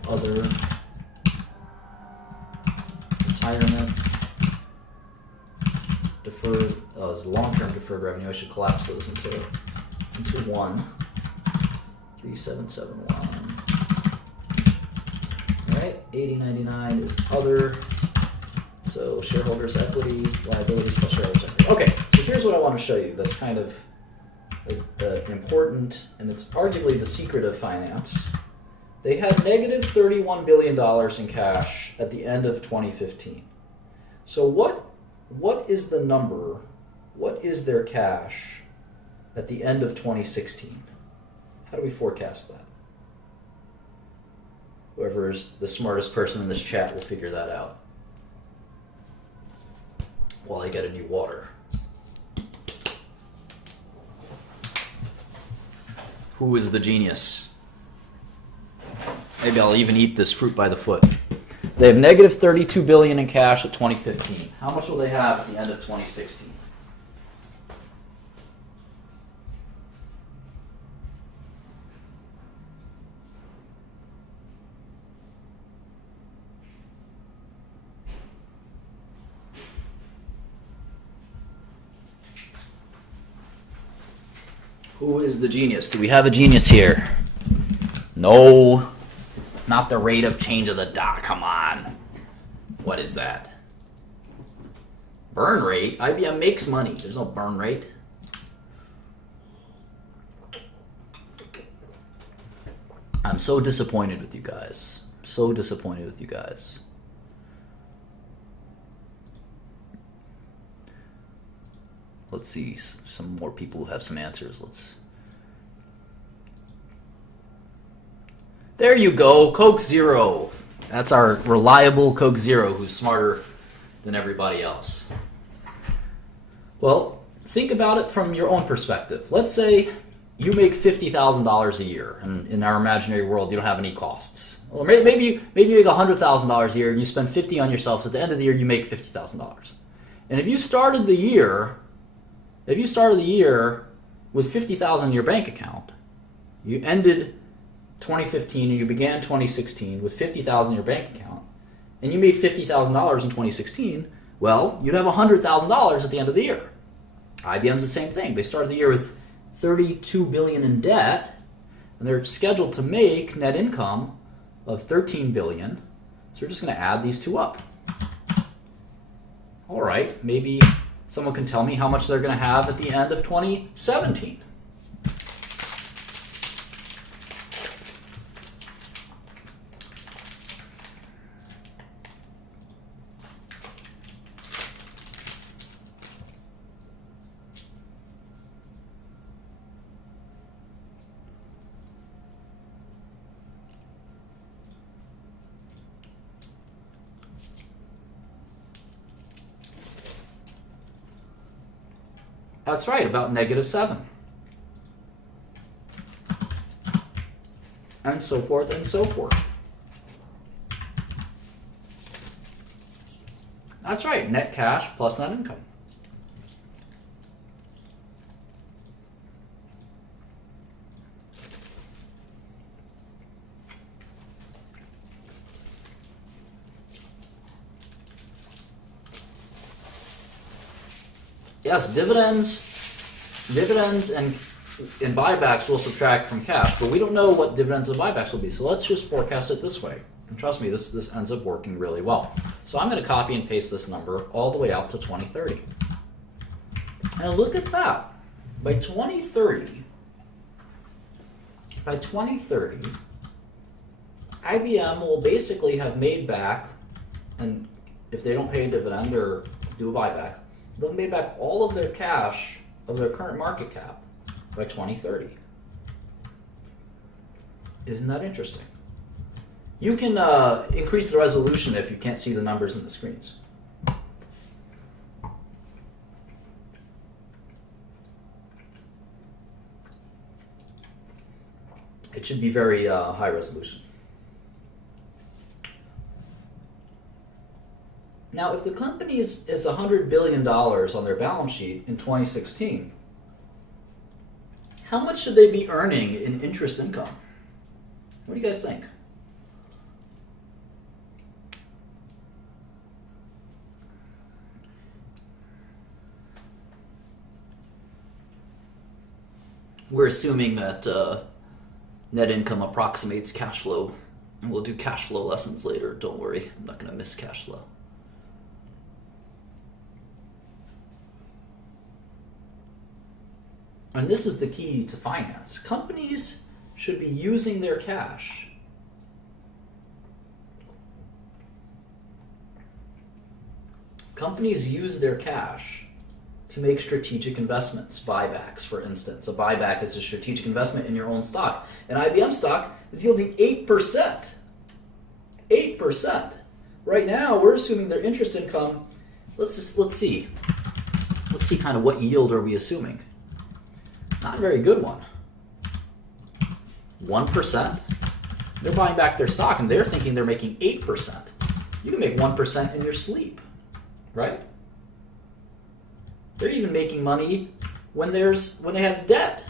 Other. Retirement. Deferred. Oh, it's long-term deferred revenue. I should collapse those into one. 3771. All right. 8099 is other. So shareholders' equity, liabilities plus shareholders' equity. Okay, so here's what I want to show you that's kind of important, and it's arguably the secret of finance. They had negative $31 billion in cash at the end of 2015. So what is the number, what is their cash at the end of 2016? How do we forecast that? Whoever is the smartest person in this chat will figure that out. While I get a new water. Who is the genius? Maybe I'll even eat this fruit by the foot. They have negative $32 billion in cash at 2015. How much will they have at the end of 2016? Who is the genius? Do we have a genius here? No. Not the rate of change of the dot. Come on. What is that? Burn rate? IBM makes money. There's no burn rate. I'm so disappointed with you guys. So disappointed with you guys. Let's see some more people who have some answers. There you go, Coke Zero. That's our reliable Coke Zero who's smarter than everybody else. Well, think about it from your own perspective. Let's say you make $50,000 a year, and in our imaginary world, you don't have any costs. Or maybe you make $100,000 a year, and you spend $50 on yourself. So at the end of the year, you make $50,000. And if you started the year with $50,000 in your bank account, you ended 2015 and you began 2016 with $50,000 in your bank account, and you made $50,000 in 2016, well, you'd have $100,000 at the end of the year. IBM's the same thing. They started the year with $32 billion in debt, and they're scheduled to make net income of $13 billion. So we're just going to add these two up. All right, maybe someone can tell me how much they're going to have at the end of 2017. That's right, about -7. And so forth and so forth. That's right, net cash plus net income. Yes, dividends and buybacks will subtract from cash, but we don't know what dividends and buybacks will be. So let's just forecast it this way. And trust me, this ends up working really well. So I'm going to copy and paste this number all the way out to 2030. And look at that. By 2030, IBM will basically have made back, and if they don't pay a dividend or do a buyback, they'll have made back all of their cash of their current market cap by 2030. Isn't that interesting? You can increase the resolution if you can't see the numbers in the screens. It should be very high resolution. Now, if the company is $100 billion on their balance sheet in 2016, how much should they be earning in interest income? What do you guys think? We're assuming that net income approximates cash flow. And we'll do cash flow lessons later. Don't worry, I'm not going to miss cash flow. And this is the key to finance. Companies should be using their cash Companies use their cash to make strategic investments, buybacks, for instance. A buyback is a strategic investment in your own stock. An IBM stock is yielding 8%. 8%. Right now, we're assuming their interest income. Let's see. Let's see kind of what yield are we assuming. Not a very good one. 1%. They're buying back their stock and they're thinking they're making 8%. You can make 1% in your sleep, right? They're even making money when they have debt.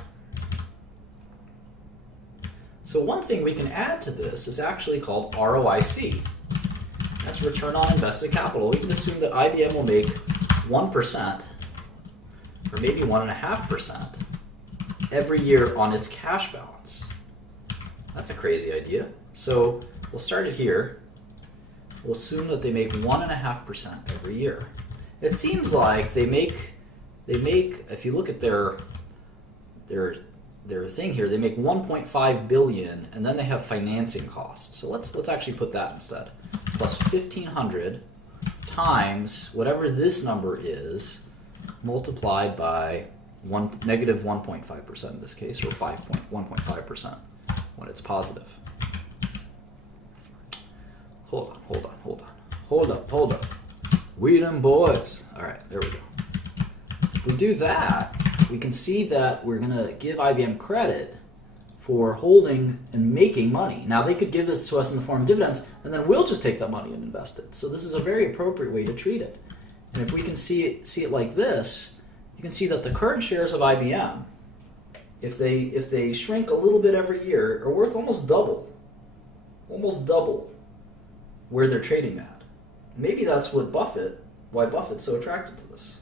So one thing we can add to this is actually called ROIC. That's return on invested capital. We can assume that IBM will make 1% or maybe 1.5% every year on its cash balance. That's a crazy idea. So we'll start it here. We'll assume that they make 1.5% every year. It seems like they make, if you look at their thing here, they make 1.5 billion, and then they have financing costs. So let's actually put that instead. Plus 1,500 times whatever this number is, multiplied by negative 1.5% in this case, or 1.5% when it's positive. Hold up. We them boys. All right, there we go. So if we do that, we can see that we're going to give IBM credit for holding and making money. Now, they could give this to us in the form of dividends, and then we'll just take that money and invest it. So this is a very appropriate way to treat it. And if we can see it like this, you can see that the current shares of IBM, if they shrink a little bit every year, are worth almost double where they're trading at. Maybe that's why Buffett's so attracted to this.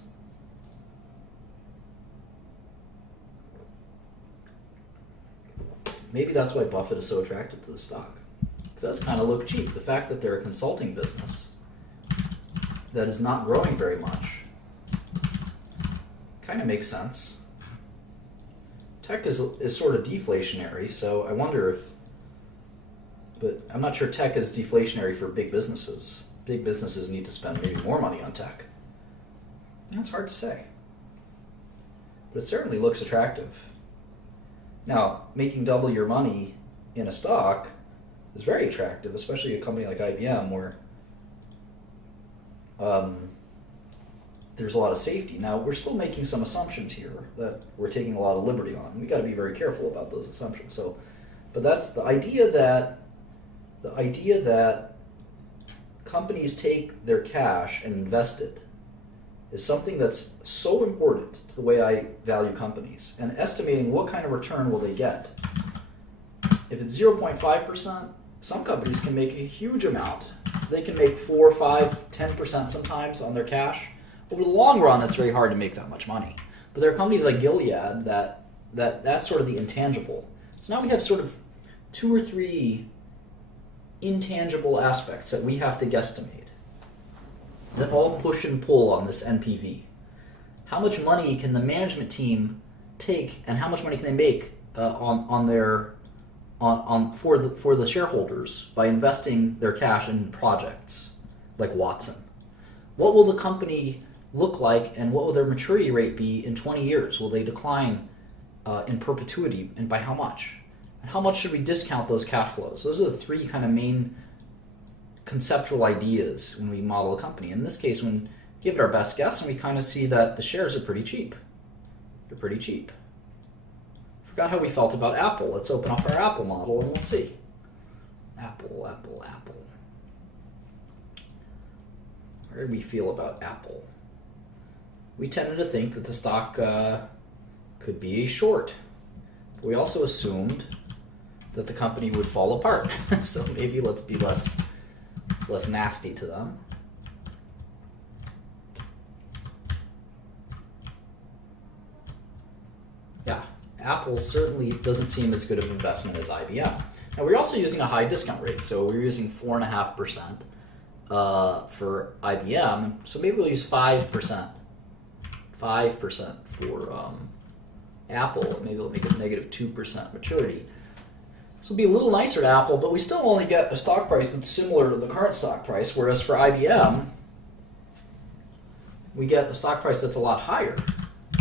Maybe that's why Buffett is so attracted to the stock. It does kind of look cheap. The fact that they're a consulting business that is not growing very much kind of makes sense. Tech is sort of deflationary, so I wonder if, but I'm not sure tech is deflationary for big businesses. Big businesses need to spend maybe more money on tech. That's hard to say. But it certainly looks attractive. Now, making double your money in a stock is very attractive, especially a company like IBM where there's a lot of safety. Now, we're still making some assumptions here that we're taking a lot of liberty on. We got to be very careful about those assumptions. So, but that's the idea that companies take their cash and invest it is something that's so important to the way I value companies. And estimating what kind of return will they get. If it's 0.5%, some companies can make a huge amount. They can make 4, 5, 10% sometimes on their cash. Over the long run, it's very hard to make that much money. But there are companies like Gilead that's sort of the intangible. So now we have sort of 2 or 3 intangible aspects that we have to guesstimate that all push and pull on this NPV. How much money can the management team take, and how much money can they make for the shareholders by investing their cash in projects like Watson? What will the company look like, and what will their maturity rate be in 20 years? Will they decline in perpetuity, and by how much? And how much should we discount those cash flows? Those are the 3 kind of main conceptual ideas when we model a company. In this case, when we give it our best guess, and we kind of see that the shares are pretty cheap. They're pretty cheap. Forgot how we felt about Apple. Let's open up our Apple model and we'll see. Apple. How did we feel about Apple? We tended to think that the stock could be a short. But we also assumed that the company would fall apart. So maybe let's be less nasty to them. Yeah, Apple certainly doesn't seem as good of an investment as IBM. Now, we're also using a high discount rate, so we're using 4.5% for IBM, so maybe we'll use 5%. 5% for Apple, maybe we'll make it negative 2% maturity. This will be a little nicer to Apple, but we still only get a stock price that's similar to the current stock price, whereas for IBM, we get a stock price that's a lot higher.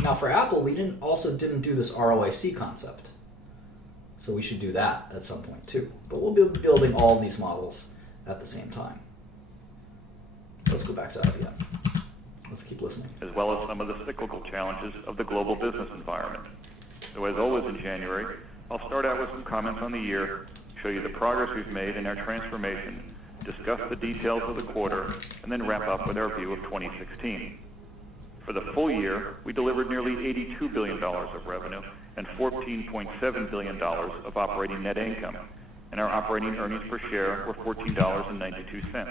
Now for Apple, we didn't do this ROIC concept. So we should do that at some point too. But we'll be building all of these models at the same time. Let's go back to IBM. Let's keep listening. As well as some of the cyclical challenges of the global business environment. So as always in January, I'll start out with some comments on the year, show you the progress we've made in our transformation, discuss the details of the quarter, and then wrap up with our view of 2016. For the full year, we delivered nearly $82 billion of revenue and $14.7 billion of operating net income, and our operating earnings per share were $14.92.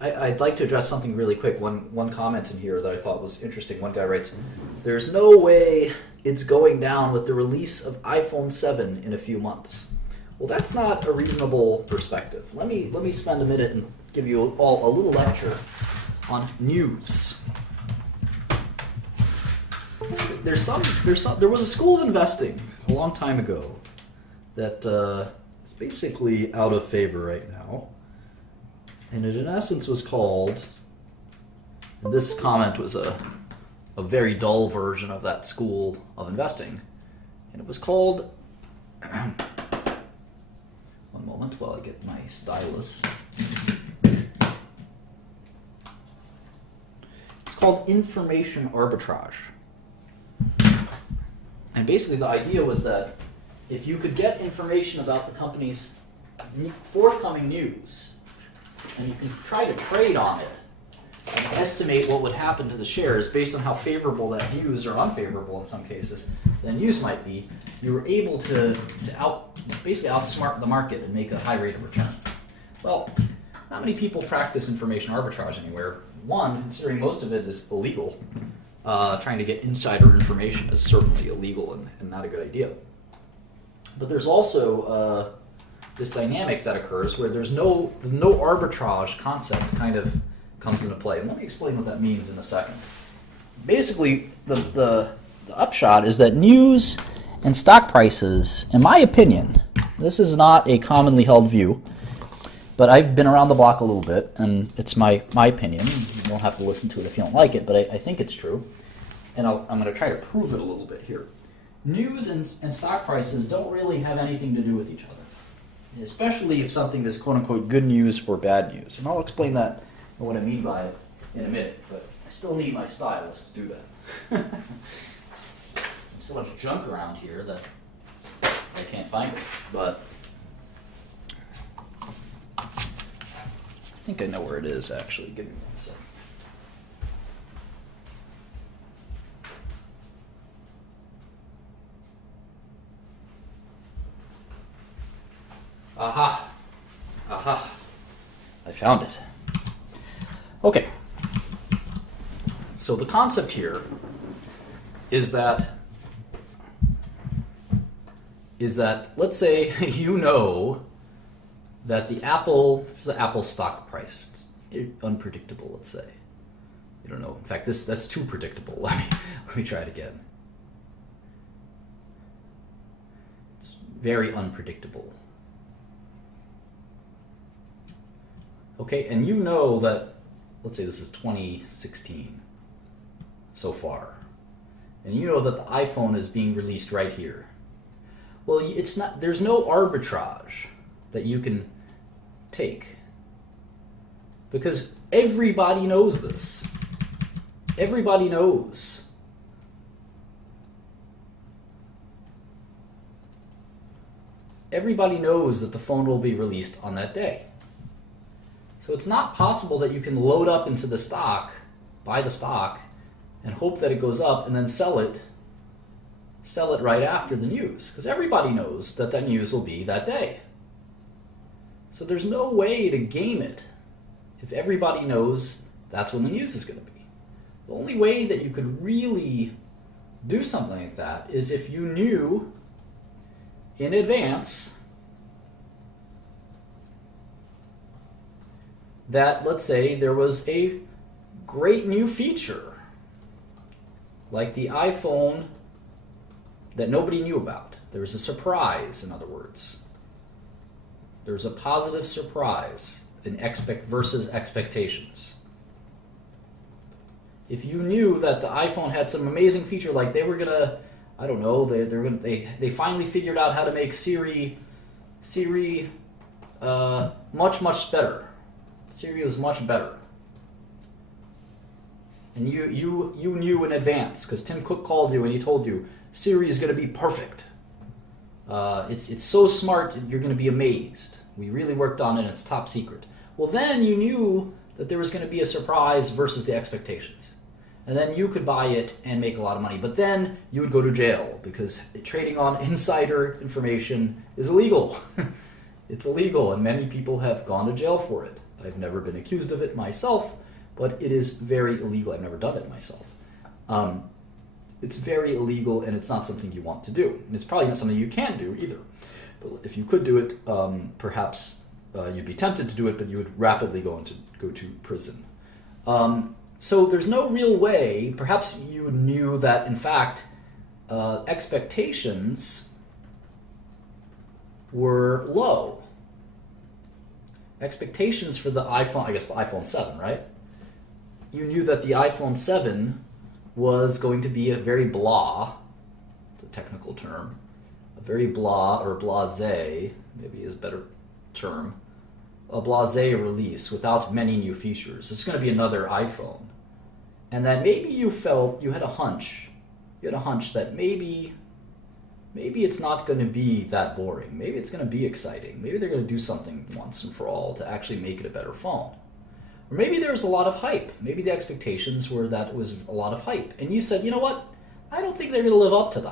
I'd like to address something really quick. One comment in here that I thought was interesting. One guy writes, "There's no way it's going down with the release of iPhone 7 in a few months." Well, that's not a reasonable perspective. Let me spend a minute and give you all a little lecture on news. There was a school of investing a long time ago that is basically out of favor right now. And it, in essence, was called, and this comment was a very dull version of that school of investing, and it was called, one moment while I get my stylus. It's called information arbitrage. And basically the idea was that if you could get information about the company's forthcoming news, and you can try to trade on it and estimate what would happen to the shares based on how favorable that news, or unfavorable in some cases, the news might be, you were able to basically outsmart the market and make a high rate of return. Well, not many people practice information arbitrage anywhere. One, considering most of it is illegal, trying to get insider information is certainly illegal and not a good idea. But there's also this dynamic that occurs where there's no arbitrage concept kind of comes into play. And let me explain what that means in a second. Basically, the upshot is that news and stock prices, in my opinion, this is not a commonly held view, but I've been around the block a little bit, and it's my opinion. You don't have to listen to it if you don't like it, but I think it's true. And I'm going to try to prove it a little bit here. News and stock prices don't really have anything to do with each other, especially if something is quote-unquote good news or bad news. And I'll explain that and what I mean by it in a minute. But I still need my stylus to do that. There's so much junk around here that I can't find it, but I think I know where it is actually. Give me one second. Aha! Aha! I found it. Okay. So the concept here is that let's say you know that this is the Apple stock price. It's unpredictable, let's say. You don't know. In fact, that's too predictable. Let me try it again. It's very unpredictable. Okay, and you know that, let's say this is 2016 so far, and you know that the iPhone is being released right here. Well, there's no arbitrage that you can take because everybody knows this. Everybody knows. Everybody knows that the phone will be released on that day. So it's not possible that you can load up into the stock, buy the stock, and hope that it goes up and then sell it right after the news. Because everybody knows that news will be that day. So there's no way to game it if everybody knows that's when the news is going to be. The only way that you could really do something like that is if you knew in advance that, let's say, there was a great new feature, like the iPhone, that nobody knew about. There was a surprise, in other words. There was a positive surprise in versus expectations. If you knew that the iPhone had some amazing feature, like they were gonna, I don't know, they finally figured out how to make Siri much better. Siri is much better. And you knew in advance, because Tim Cook called you and he told you, Siri is going to be perfect. It's so smart, you're going to be amazed. We really worked on it, and it's top secret. Well, then you knew that there was going to be a surprise versus the expectations. And then you could buy it and make a lot of money. But then you would go to jail, because trading on insider information is illegal. It's illegal, and many people have gone to jail for it. I've never been accused of it myself, but it is very illegal. I've never done it myself. It's very illegal, and it's not something you want to do. And it's probably not something you can do either. But if you could do it, perhaps you'd be tempted to do it, but you would rapidly go to prison. So there's no real way. Perhaps you knew that, in fact, expectations were low. Expectations for the iPhone, I guess the iPhone 7, right? You knew that the iPhone 7 was going to be a very blah, it's a technical term, a very blah or blasé, maybe is a better term, a blasé release without many new features. It's going to be another iPhone. And then maybe you had a hunch that maybe it's not going to be that boring. Maybe it's going to be exciting. Maybe they're going to do something once and for all to actually make it a better phone. Or maybe there was a lot of hype. Maybe the expectations were that it was a lot of hype. And you said, you know what? I don't think they're going to live up to the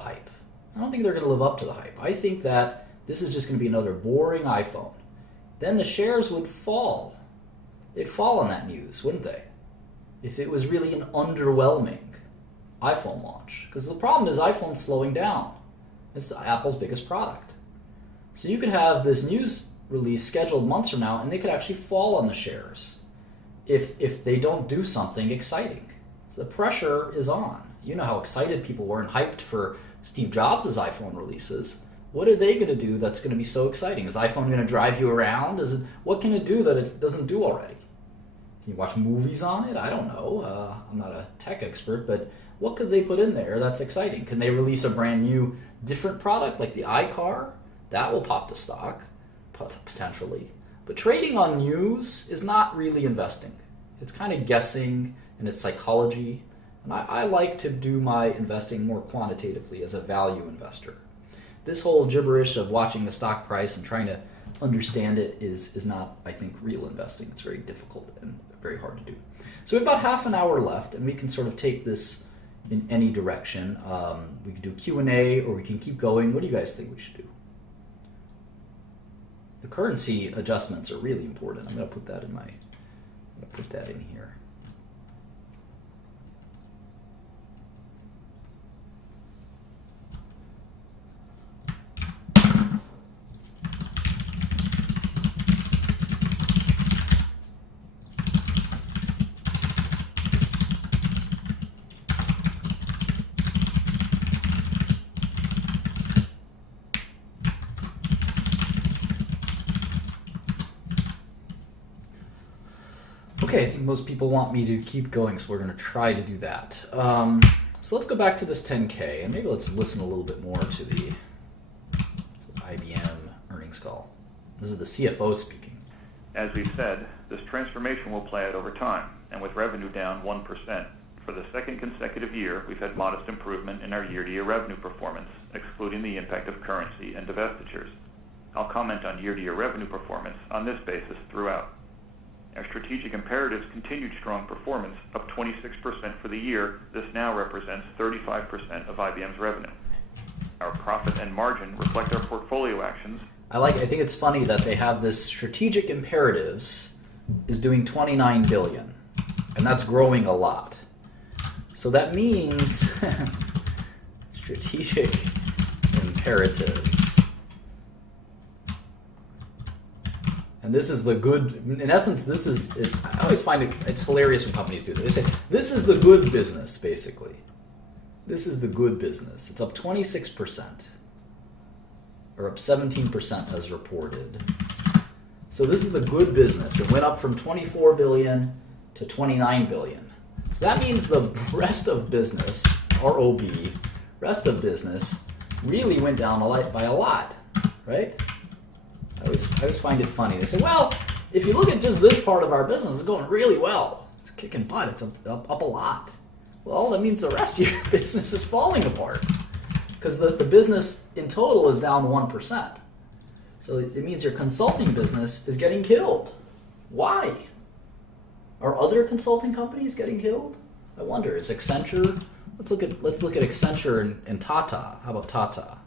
hype. I think that this is just going to be another boring iPhone. Then the shares would fall. They'd fall on that news, wouldn't they? If it was really an underwhelming iPhone launch. Because the problem is iPhone's slowing down. It's Apple's biggest product. So you could have this news release scheduled months from now, and they could actually fall on the shares if they don't do something exciting. So the pressure is on. You know how excited people were and hyped for Steve Jobs' iPhone releases. What are they going to do that's going to be so exciting? Is iPhone going to drive you around? What can it do that it doesn't do already? Can you watch movies on it? I don't know. I'm not a tech expert, but what could they put in there that's exciting? Can they release a brand new, different product like the iCar? That will pop the stock, potentially. But trading on news is not really investing. It's kind of guessing. and its psychology. And I like to do my investing more quantitatively as a value investor. This whole gibberish of watching the stock price and trying to understand it is not, I think, real investing. It's very difficult and very hard to do. So we have about half an hour left, and we can sort of take this in any direction. We can do Q&A, or we can keep going. What do you guys think we should do? The currency adjustments are really important. I'm going to put that in here. Okay, I think most people want me to keep going, so we're going to try to do that. So let's go back to this 10K, and maybe let's listen a little bit more to the IBM earnings call. This is the CFO speaking. As we've said, this transformation will play out over time, and with revenue down 1%. For the second consecutive year, we've had modest improvement in our year-to-year revenue performance, excluding the impact of currency and divestitures. I'll comment on year-to-year revenue performance on this basis throughout. Our strategic imperatives continued strong performance, up 26% for the year. This now represents 35% of IBM's revenue. Our profit and margin reflect our portfolio actions. I think it's funny that they have this strategic imperatives is doing 29 billion, and that's growing a lot. So that means strategic imperatives. And this is the good, in essence, I always find it's hilarious when companies do this. They say, this is the good business, basically. This is the good business. It's up 26%, or up 17% as reported. So this is the good business. It went up from 24 billion to 29 billion. So that means the rest of business, ROB, rest of business, really went down by a lot, right? I always find it funny. They say, well, if you look at just this part of our business, it's going really well. It's kicking butt. It's up a lot. Well, that means the rest of your business is falling apart because the business in total is down 1%. So it means your consulting business is getting killed. Why? Are other consulting companies getting killed? I wonder. Is Accenture? Let's look at Accenture and Tata. How about Tata?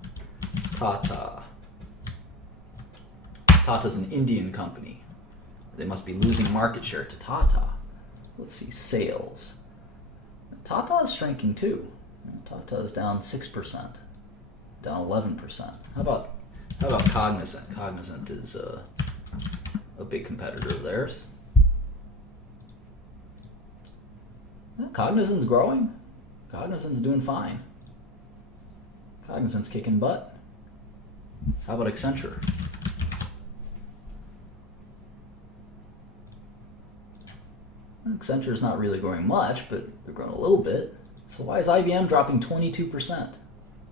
Tata's an Indian company. They must be losing market share to Tata. Let's see, sales. Tata is shrinking too. Tata is down 6%, down 11%. How about Cognizant? Cognizant is a big competitor of theirs. Cognizant's growing. Cognizant's doing fine. Cognizant's kicking butt. How about Accenture? Accenture's not really growing much, but they're growing a little bit. So why is IBM dropping 22%?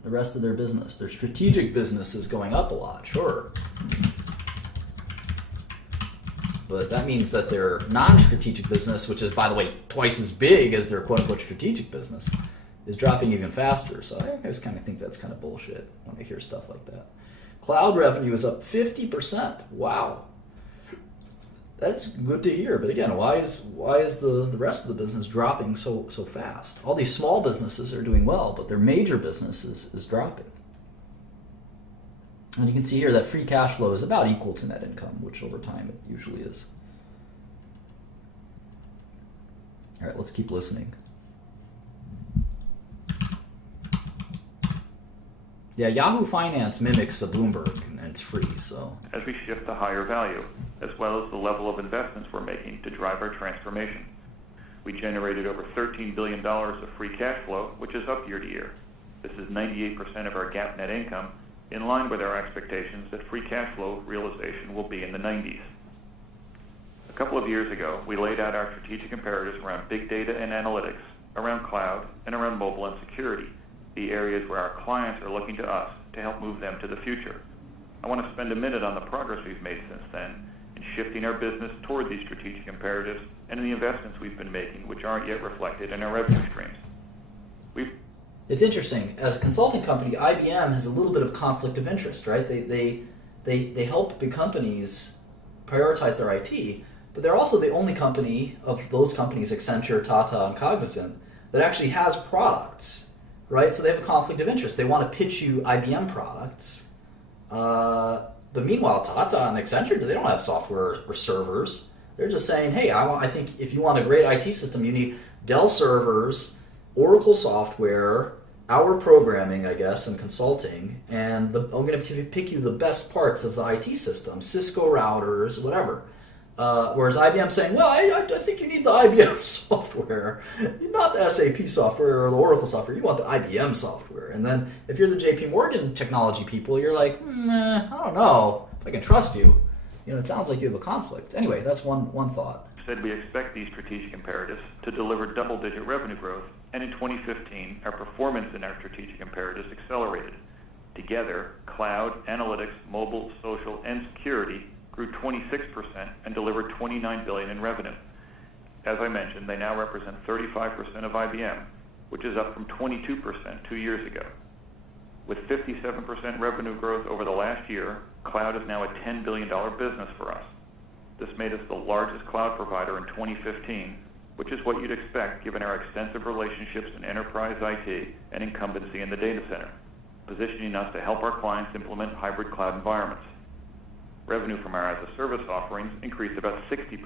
The rest of their business. Their strategic business is going up a lot, sure. But that means that their non-strategic business, which is, by the way, twice as big as their quote-unquote strategic business, is dropping even faster. So I just kind of think that's kind of bullshit when I hear stuff like that. Cloud revenue is up 50%. Wow. That's good to hear, but again, why is the rest of the business dropping so fast? All these small businesses are doing well, but their major business is dropping. And you can see here that free cash flow is about equal to net income, which over time it usually is. All right, let's keep listening. Yeah, Yahoo Finance mimics the Bloomberg, and it's free, so. As we shift to higher value, as well as the level of investments we're making to drive our transformation. We generated over $13 billion of free cash flow, which is up year to year. This is 98% of our GAAP net income, in line with our expectations that free cash flow realization will be in the 90s. A couple of years ago, we laid out our strategic imperatives around big data and analytics, around cloud, and around mobile and security, the areas where our clients are looking to us to help move them to the future. I want to spend a minute on the progress we've made since then in shifting our business toward these strategic imperatives and in the investments we've been making, which aren't yet reflected in our revenue streams. It's interesting. As a consulting company, IBM has a little bit of conflict of interest, right? They help big companies prioritize their IT, but they're also the only company of those companies, Accenture, Tata, and Cognizant, that actually has products, right? So they have a conflict of interest. They want to pitch you IBM products, but meanwhile, Tata and Accenture, they don't have software or servers. They're just saying, hey, I think if you want a great IT system, you need Dell servers, Oracle software, our programming, I guess, and consulting, and I'm going to pick you the best parts of the IT system, Cisco routers, whatever. Whereas IBM saying, well, I think you need the IBM software, not the SAP software or the Oracle software. You want the IBM software. And then if you're the JP Morgan technology people, you're like, I don't know if I can trust you. It sounds like you have a conflict. Anyway, that's one thought. Said we expect these strategic imperatives to deliver double-digit revenue growth, and in 2015, our performance in our strategic imperatives accelerated. Together, cloud, analytics, mobile, social, and security grew 26% and delivered $29 billion in revenue. As I mentioned, they now represent 35% of IBM, which is up from 22% 2 years ago. With 57% revenue growth over the last year, cloud is now a $10 billion business for us. This made us the largest cloud provider in 2015, which is what you'd expect given our extensive relationships in enterprise IT and incumbency in the data center, positioning us to help our clients implement hybrid cloud environments. Revenue from our as-a-service offerings increased about 60%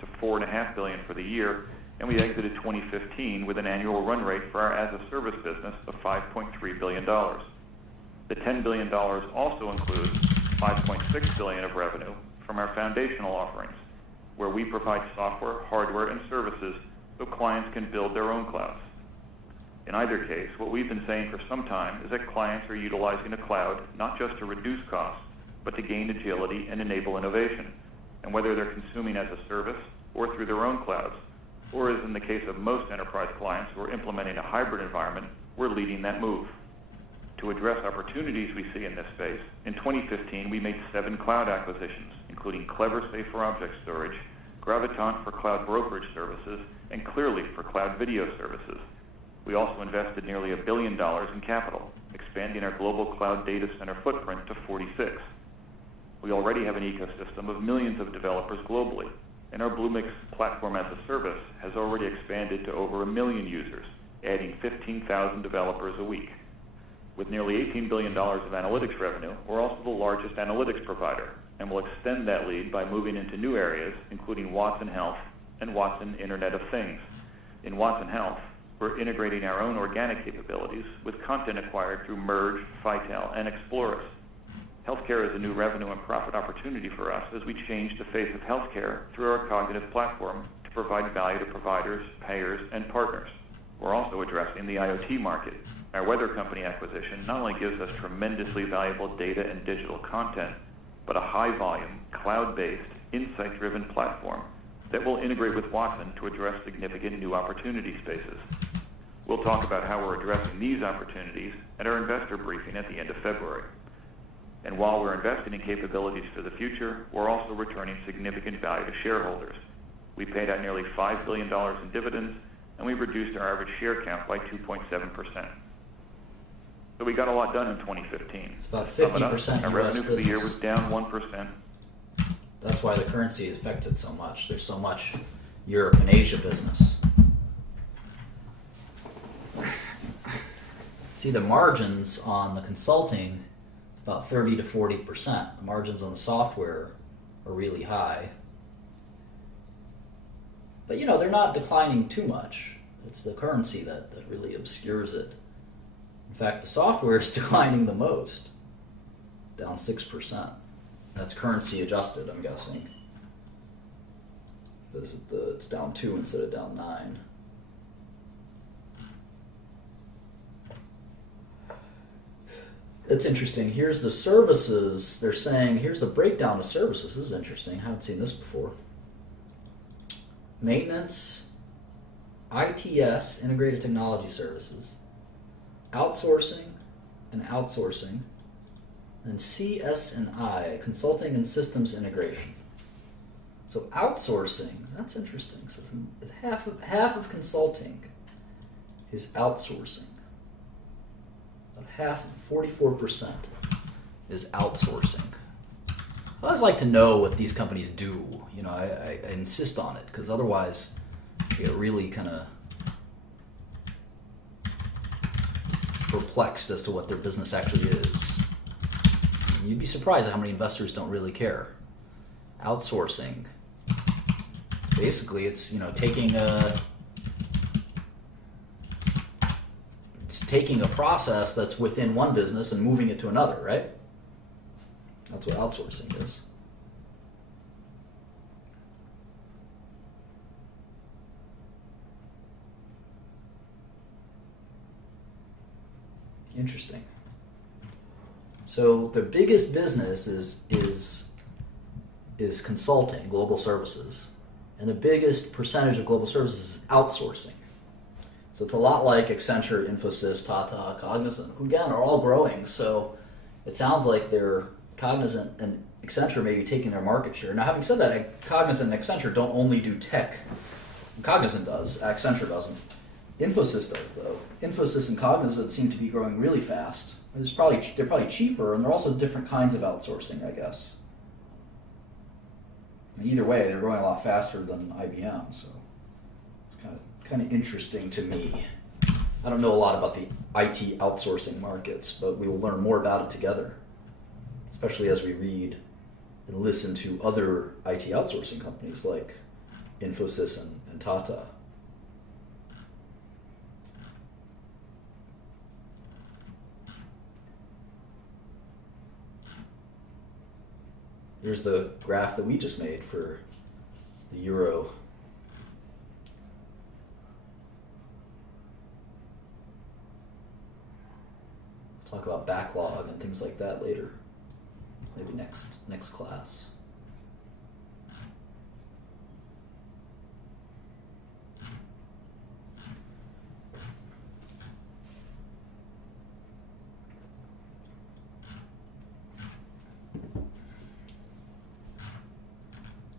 to $4.5 billion for the year, and we exited 2015 with an annual run rate for our as-a-service business of $5.3 billion. The $10 billion also includes $5.6 billion of revenue from our foundational offerings, where we provide software, hardware, and services so clients can build their own clouds. In either case, what we've been saying for some time is that clients are utilizing the cloud not just to reduce costs, but to gain agility and enable innovation. And whether they're consuming as a service or through their own clouds, or as in the case of most enterprise clients who are implementing a hybrid environment, we're leading that move. To address opportunities we see in this space, in 2015 we made 7 cloud acquisitions, including CleverSafe for object storage, Graviton for cloud brokerage services, and Clearly for cloud video services. We also invested nearly $1 billion in capital, expanding our global cloud data center footprint to 46. We already have an ecosystem of millions of developers globally, and our Bluemix platform as a service has already expanded to over 1 million users, adding 15,000 developers a week. With nearly $18 billion of analytics revenue, we're also the largest analytics provider, and will extend that lead by moving into new areas, including Watson Health and Watson Internet of Things. In Watson Health, we're integrating our own organic capabilities with content acquired through Merge, Phitel, and Explorus. Healthcare is a new revenue and profit opportunity for us as we change the face of healthcare through our cognitive platform to provide value to providers, payers, and partners. We're also addressing the IoT market. Our Weather Company acquisition not only gives us tremendously valuable data and digital content, but a high-volume, cloud-based, insight-driven platform that will integrate with Watson to address significant new opportunity spaces. We'll talk about how we're addressing these opportunities at our investor briefing at the end of February. And while we're investing in capabilities for the future, we're also returning significant value to shareholders. We paid out nearly $5 billion in dividends, and we reduced our average share count by 2.7%. So we got a lot done in 2015. It's about 50% Our US revenue for the year business. was down 1%. That's why the currency affects it so much. There's so much Europe and Asia business. See, the margins on the consulting, about 30 to 40%. The margins on the software are really high. But, they're not declining too much. It's the currency that really obscures it. In fact, the software is declining the most, down 6%. That's currency adjusted, I'm guessing. It's down 2 instead of down 9. It's interesting. Here's the services. They're saying, here's the breakdown of services. This is interesting. I haven't seen this before. Maintenance, ITS, Integrated Technology Services, outsourcing, and CS&I, Consulting and Systems Integration. So outsourcing, that's interesting. So it's half of consulting is outsourcing. About half, 44%, is outsourcing. I always like to know what these companies do. You know, I insist on it because otherwise you get really kind of perplexed as to what their business actually is. And you'd be surprised at how many investors don't really care. Outsourcing. Basically, it's, you know, taking a process that's within one business and moving it to another, right? That's what outsourcing is. Interesting. So the biggest business is consulting, global services. And the biggest percentage of global services is outsourcing. So it's a lot like Accenture, Infosys, Tata, Cognizant, who again are all growing. So it sounds like they're Cognizant and Accenture may be taking their market share. Now, having said that, Cognizant and Accenture don't only do tech. Cognizant does, Accenture doesn't. Infosys does, though. Infosys and Cognizant seem to be growing really fast. They're probably cheaper, and they're also different kinds of outsourcing, I guess. Either way, they're growing a lot faster than IBM, so it's kind of interesting to me. I don't know a lot about the IT outsourcing markets, but we will learn more about it together, especially as we read and listen to other IT outsourcing companies like Infosys and Tata. Here's the graph that we just made for the euro. Talk about backlog and things like that later. Maybe next class.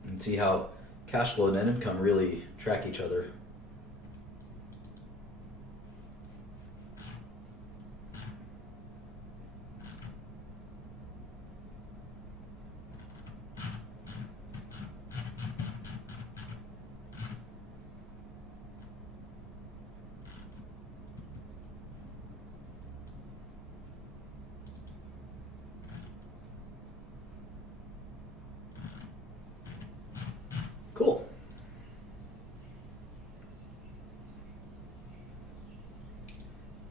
And see how cash flow and net income really track each other. Cool.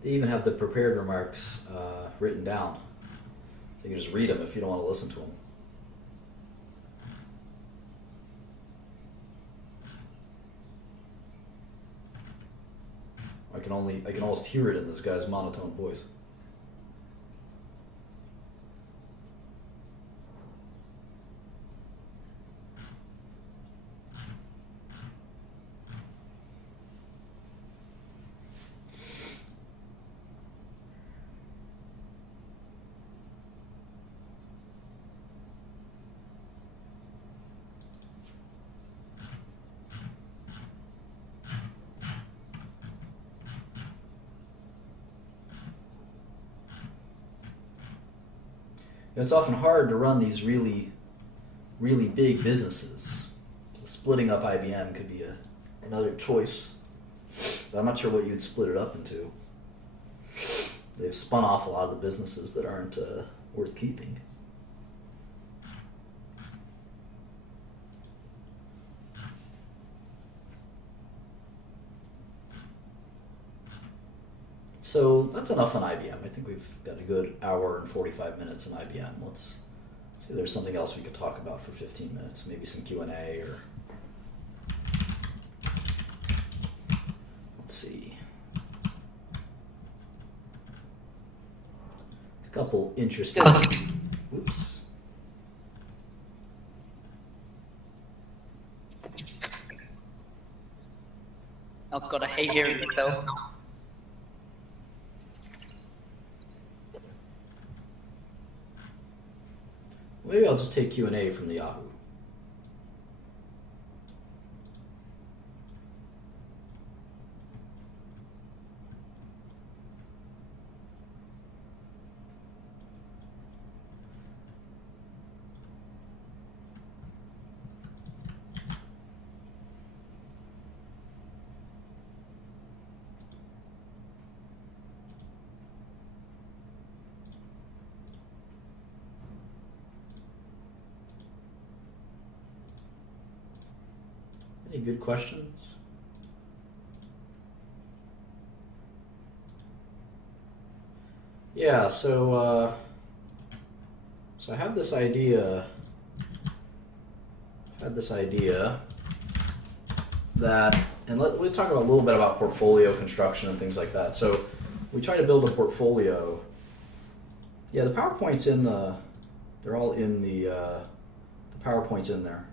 They even have the prepared remarks written down. So you can just read them if you don't want to listen to them. I can almost hear it in this guy's monotone voice. It's often hard to run these really, really big businesses. Splitting up IBM could be another choice, but I'm not sure what you'd split it up into. They've spun off a lot of the businesses that aren't worth keeping. So that's enough on IBM. I think we've got a good hour and 45 minutes on IBM. Let's see if there's something else we could talk about for 15 minutes. Maybe some Q&A or... Let's see. There's a couple interesting... Oops. Oh God, I hate hearing myself. Maybe I'll just take Q&A from the Yahoo. Any good questions? Yeah, so I have this idea. That, and we'll talk about a little bit about portfolio construction and things like that. So we try to build a portfolio. Yeah, the PowerPoint's in the. They're all in the PowerPoint's in there.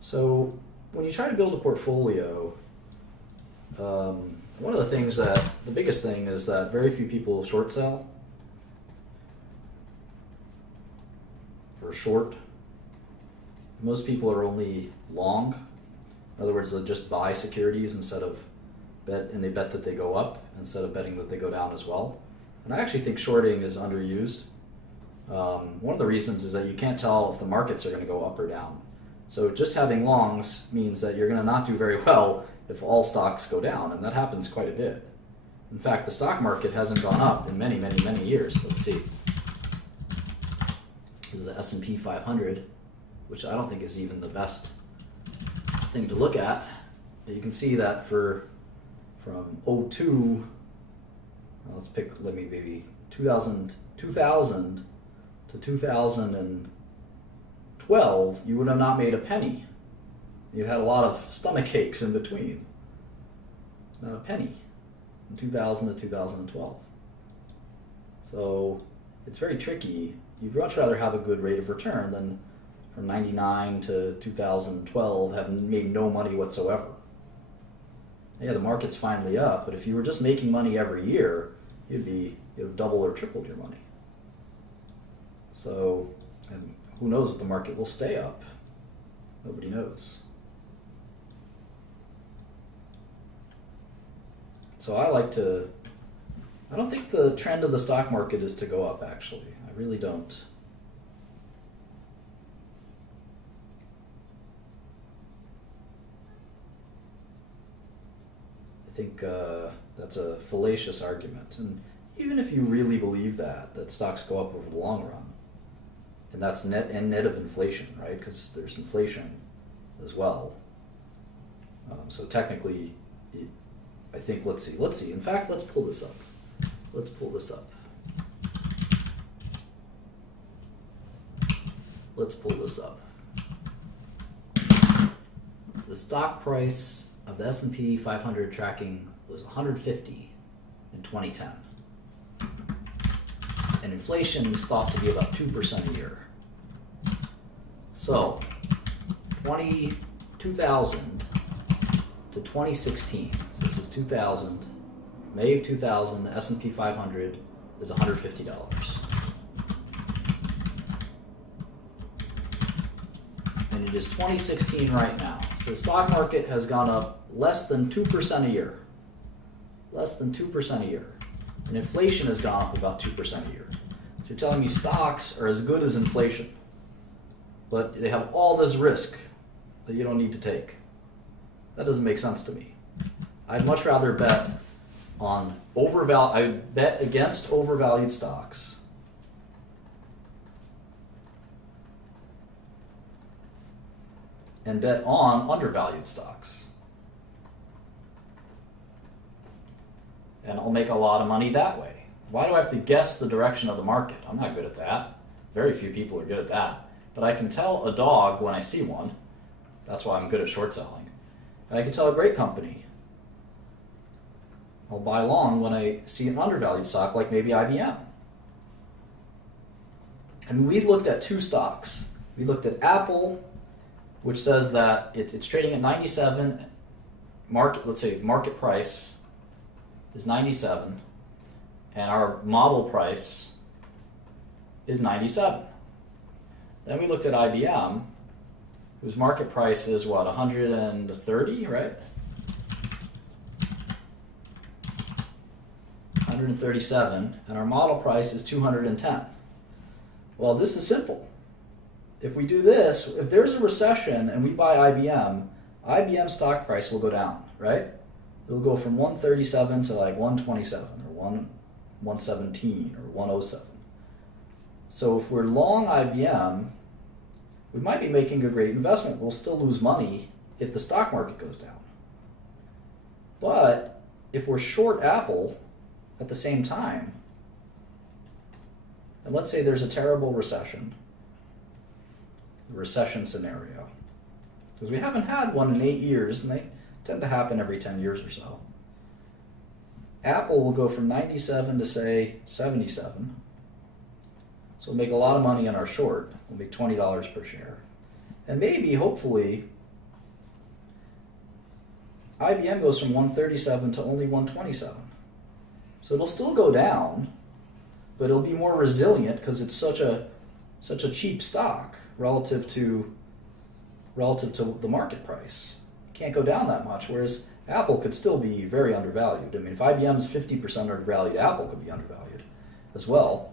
So when you try to build a portfolio, one of the things the biggest thing is that very few people short sell or short. Most people are only long. In other words, they'll just buy securities instead of they bet that they go up instead of betting that they go down as well. And I actually think shorting is underused. One of the reasons is that you can't tell if the markets are going to go up or down. So just having longs means that you're going to not do very well if all stocks go down, and that happens quite a bit. In fact, the stock market hasn't gone up in many, many, many years. Let's see. This is the S&P 500, which I don't think is even the best thing to look at. You can see that from 02, let's pick, maybe 2000 to 2012, you would have not made a penny. You had a lot of stomach aches in between. Not a penny from 2000 to 2012. So it's very tricky. You'd much rather have a good rate of return than from 99 to 2012 have made no money whatsoever. Yeah, the market's finally up, but if you were just making money every year, you'd have doubled or tripled your money. So, and who knows if the market will stay up? Nobody knows. So I don't think the trend of the stock market is to go up, actually. I really don't. I think that's a fallacious argument. And even if you really believe that stocks go up over the long run, and that's net of inflation, right? Because there's inflation as well. So technically, I think, let's see. In fact, let's pull this up. The stock price of the S&P 500 tracking was 150 in 2010. And inflation is thought to be about 2% a year. So, 2000 to 2016, so this is 2000, May of 2000, the S&P 500 is $150. And it is 2016 right now. So the stock market has gone up less than 2% a year. Less than 2% a year. And inflation has gone up about 2% a year. So you're telling me stocks are as good as inflation, but they have all this risk that you don't need to take. That doesn't make sense to me. I'd much rather bet on I bet against overvalued stocks and bet on undervalued stocks. And I'll make a lot of money that way. Why do I have to guess the direction of the market? I'm not good at that. Very few people are good at that. But I can tell a dog when I see one. That's why I'm good at short selling. And I can tell a great company. I'll buy long when I see an undervalued stock like maybe IBM. And we looked at two stocks. We looked at Apple, which says that it's trading at 97. Let's say market price is 97, and our model price is 97. Then we looked at IBM, whose market price is what, 130, right? 137, and our model price is 210. Well, this is simple. If we do this, if there's a recession and we buy IBM stock price will go down, right? It'll go from 137 to like 127 or 117 or 107. So if we're long IBM, we might be making a great investment. We'll still lose money if the stock market goes down. But if we're short Apple at the same time, and let's say there's a terrible recession scenario, because we haven't had one in 8 years, and they tend to happen every 10 years or so. Apple will go from 97 to, say, 77. So we'll make a lot of money on our short. We'll make $20 per share. And maybe, hopefully, IBM goes from 137 to only 127. So it'll still go down, but it'll be more resilient because it's such a cheap stock relative to the market price. It can't go down that much, whereas Apple could still be very undervalued. I mean, if IBM's 50% undervalued, Apple could be undervalued as well.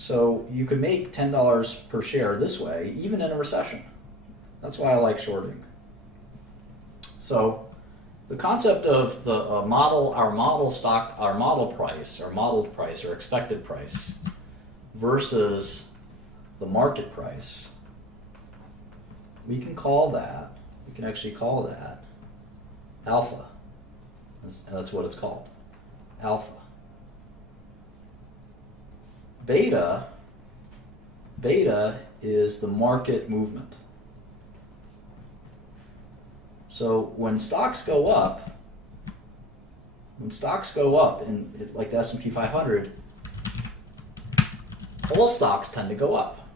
So you could make $10 per share this way, even in a recession. That's why I like shorting. So the concept of the modeled price, or expected price, versus the market price, we can actually call that alpha. That's what it's called, alpha. Beta is the market movement. So when stocks go up, in like the S&P 500, all stocks tend to go up.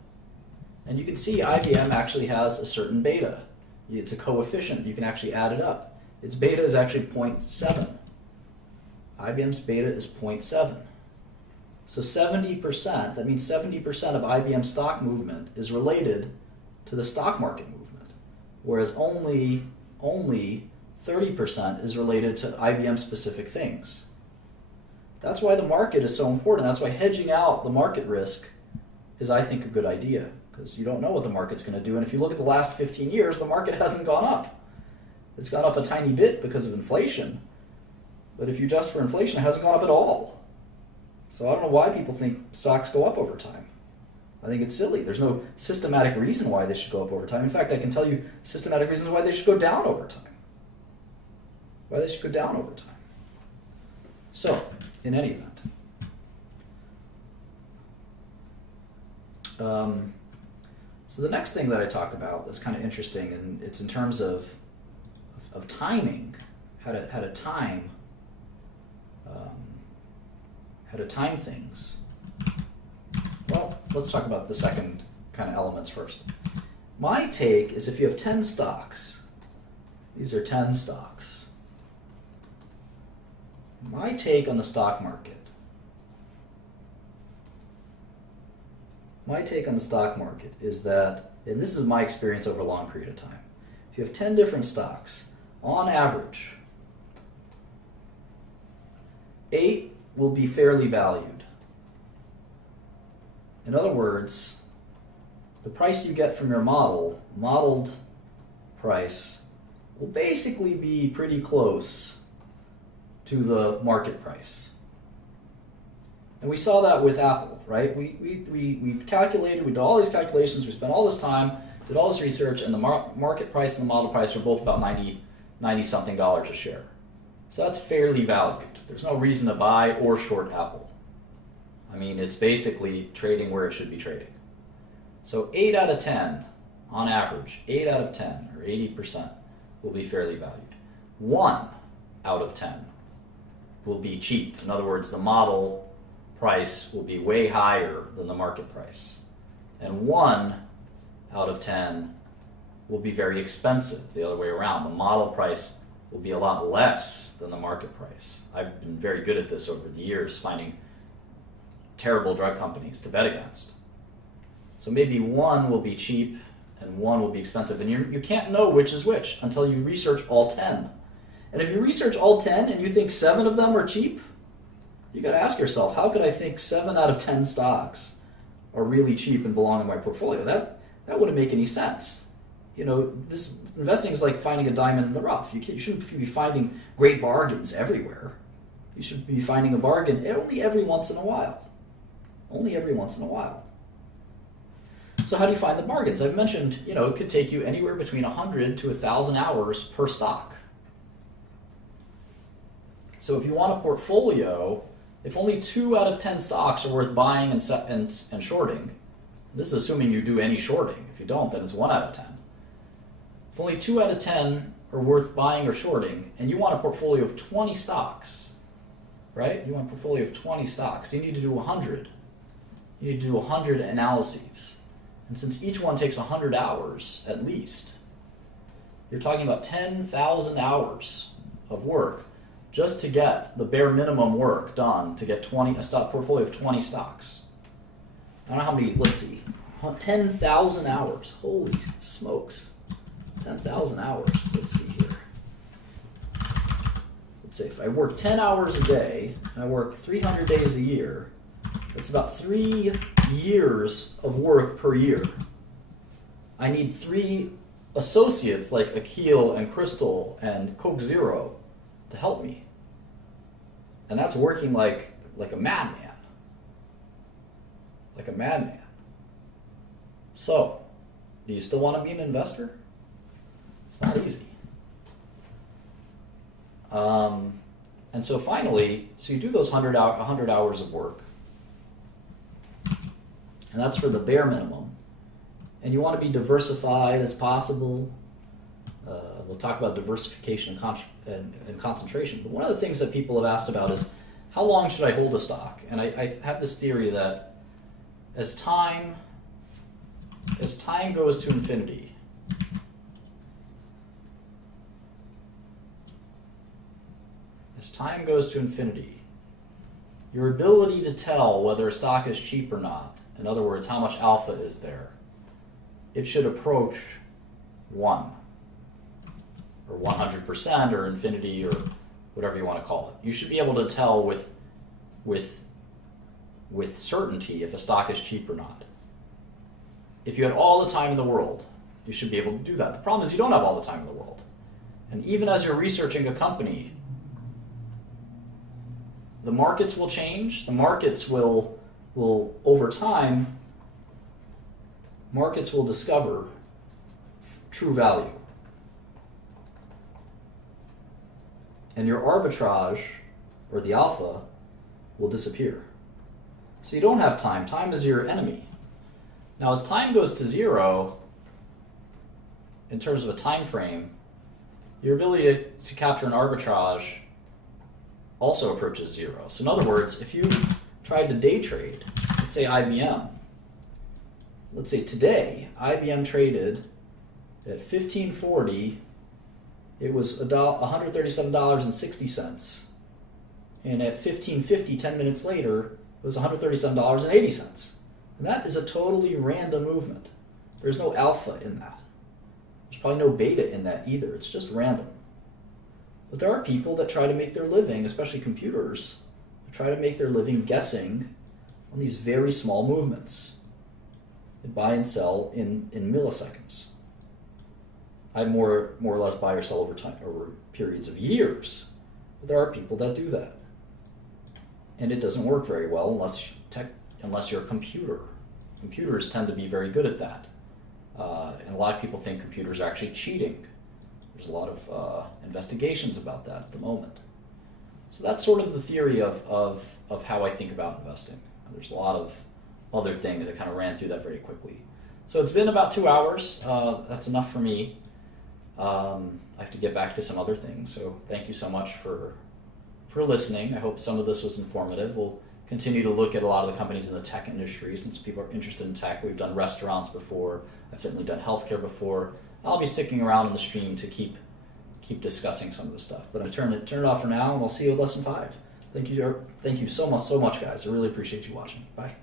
And you can see IBM actually has a certain beta. It's a coefficient. You can actually add it up. Its beta is actually 0.7. IBM's beta is 0.7. So 70%, that means 70% of IBM stock movement is related to the stock market movement, whereas only 30% is related to IBM specific things. That's why the market is so important. That's why hedging out the market risk is, I think, a good idea, because you don't know what the market's going to do. And if you look at the last 15 years, the market hasn't gone up. It's gone up a tiny bit because of inflation. But if you adjust for inflation, it hasn't gone up at all. So I don't know why people think stocks go up over time. I think it's silly. There's no systematic reason why they should go up over time. In fact, I can tell you systematic reasons why they should go down over time. So, in any event. So the next thing that I talk about that's kind of interesting, and it's in terms of timing, how to time things. Well, let's talk about the second kind of elements first. My take is if you have 10 stocks, these are 10 stocks. My take on the stock market is that, and this is my experience over a long period of time, if you have 10 different stocks, on average, 8 will be fairly valued. In other words, the price you get from your modeled price, will basically be pretty close to the market price. And we saw that with Apple, right? We calculated, we did all these calculations, we spent all this time, did all this research, and the market price and the model price were both about $90-something a share. So that's fairly valued. There's no reason to buy or short Apple. I mean, it's basically trading where it should be trading. So 8 out of 10, on average, 8 out of 10, or 80%, will be fairly valued. 1 out of 10 will be cheap. In other words, the model price will be way higher than the market price. And 1 out of 10 will be very expensive, the other way around. The model price will be a lot less than the market price. I've been very good at this over the years, finding terrible drug companies to bet against. So maybe 1 will be cheap and 1 will be expensive. And you can't know which is which until you research all 10. And if you research all 10 and you think 7 of them are cheap, you got to ask yourself, how could I think 7 out of 10 stocks are really cheap and belong in my portfolio? That wouldn't make any sense. You know, this investing is like finding a diamond in the rough. You shouldn't be finding great bargains everywhere. You should be finding a bargain only every once in a while. Only every once in a while. So how do you find the bargains? I've mentioned, it could take you anywhere between 100 to 1,000 hours per stock. So if you want a portfolio, if only 2 out of 10 stocks are worth buying and shorting, this is assuming you do any shorting. If you don't, then it's 1 out of 10. If only 2 out of 10 are worth buying or shorting, and you want a portfolio of 20 stocks, right? You want a portfolio of 20 stocks. You need to do 100. You need to do 100 analyses. And since each one takes 100 hours at least, you're talking about 10,000 hours of work just to get the bare minimum work done to get a stock portfolio of 20 stocks. I don't know how many, let's see, 10,000 hours. Holy smokes. 10,000 hours. Let's see here. Let's say if I work 10 hours a day, and I work 300 days a year, it's about 3 years of work per year. I need 3 associates like Akil and Crystal and Coke Zero to help me. And that's working like a madman. Like a madman. So, do you still want to be an investor? It's not easy. And so finally, so you do those 100 hours of work. And that's for the bare minimum. And you want to be diversified as possible. We'll talk about diversification and concentration. But one of the things that people have asked about is, how long should I hold a stock? And I have this theory that as time goes to infinity, your ability to tell whether a stock is cheap or not, in other words, how much alpha is there, it should approach 1 or 100% or infinity or whatever you want to call it. You should be able to tell with certainty if a stock is cheap or not. If you had all the time in the world, you should be able to do that. The problem is you don't have all the time in the world. And even as you're researching a company, the markets will change. The markets will over time, markets will discover true value. And your arbitrage, or the alpha, will disappear. So you don't have time. Time is your enemy. Now as time goes to 0, in terms of a time frame, your ability to capture an arbitrage also approaches 0. So in other words, if you tried to day trade, let's say IBM, let's say today, IBM traded at 1540, it was $137.60. And at 1550, 10 minutes later, it was $137.80. And that is a totally random movement. There's no alpha in that. There's probably no beta in that either. It's just random. But there are people that try to make their living, especially computers, that try to make their living guessing on these very small movements. They buy and sell in milliseconds. I more or less buy or sell over time, over periods of years. But there are people that do that. And it doesn't work very well unless you're a computer. Computers tend to be very good at that. And a lot of people think computers are actually cheating. There's a lot of investigations about that at the moment. So that's sort of the theory of how I think about investing. There's a lot of other things. I kind of ran through that very quickly. So it's been about 2 hours. That's enough for me. I have to get back to some other things. So thank you so much for listening. I hope some of this was informative. We'll continue to look at a lot of the companies in the tech industry since people are interested in tech. We've done restaurants before. I've certainly done healthcare before. I'll be sticking around on the stream to keep discussing some of this stuff. But I'm going to turn it off for now, and I'll see you with lesson 5. Thank you so much, guys. I really appreciate you watching. Bye.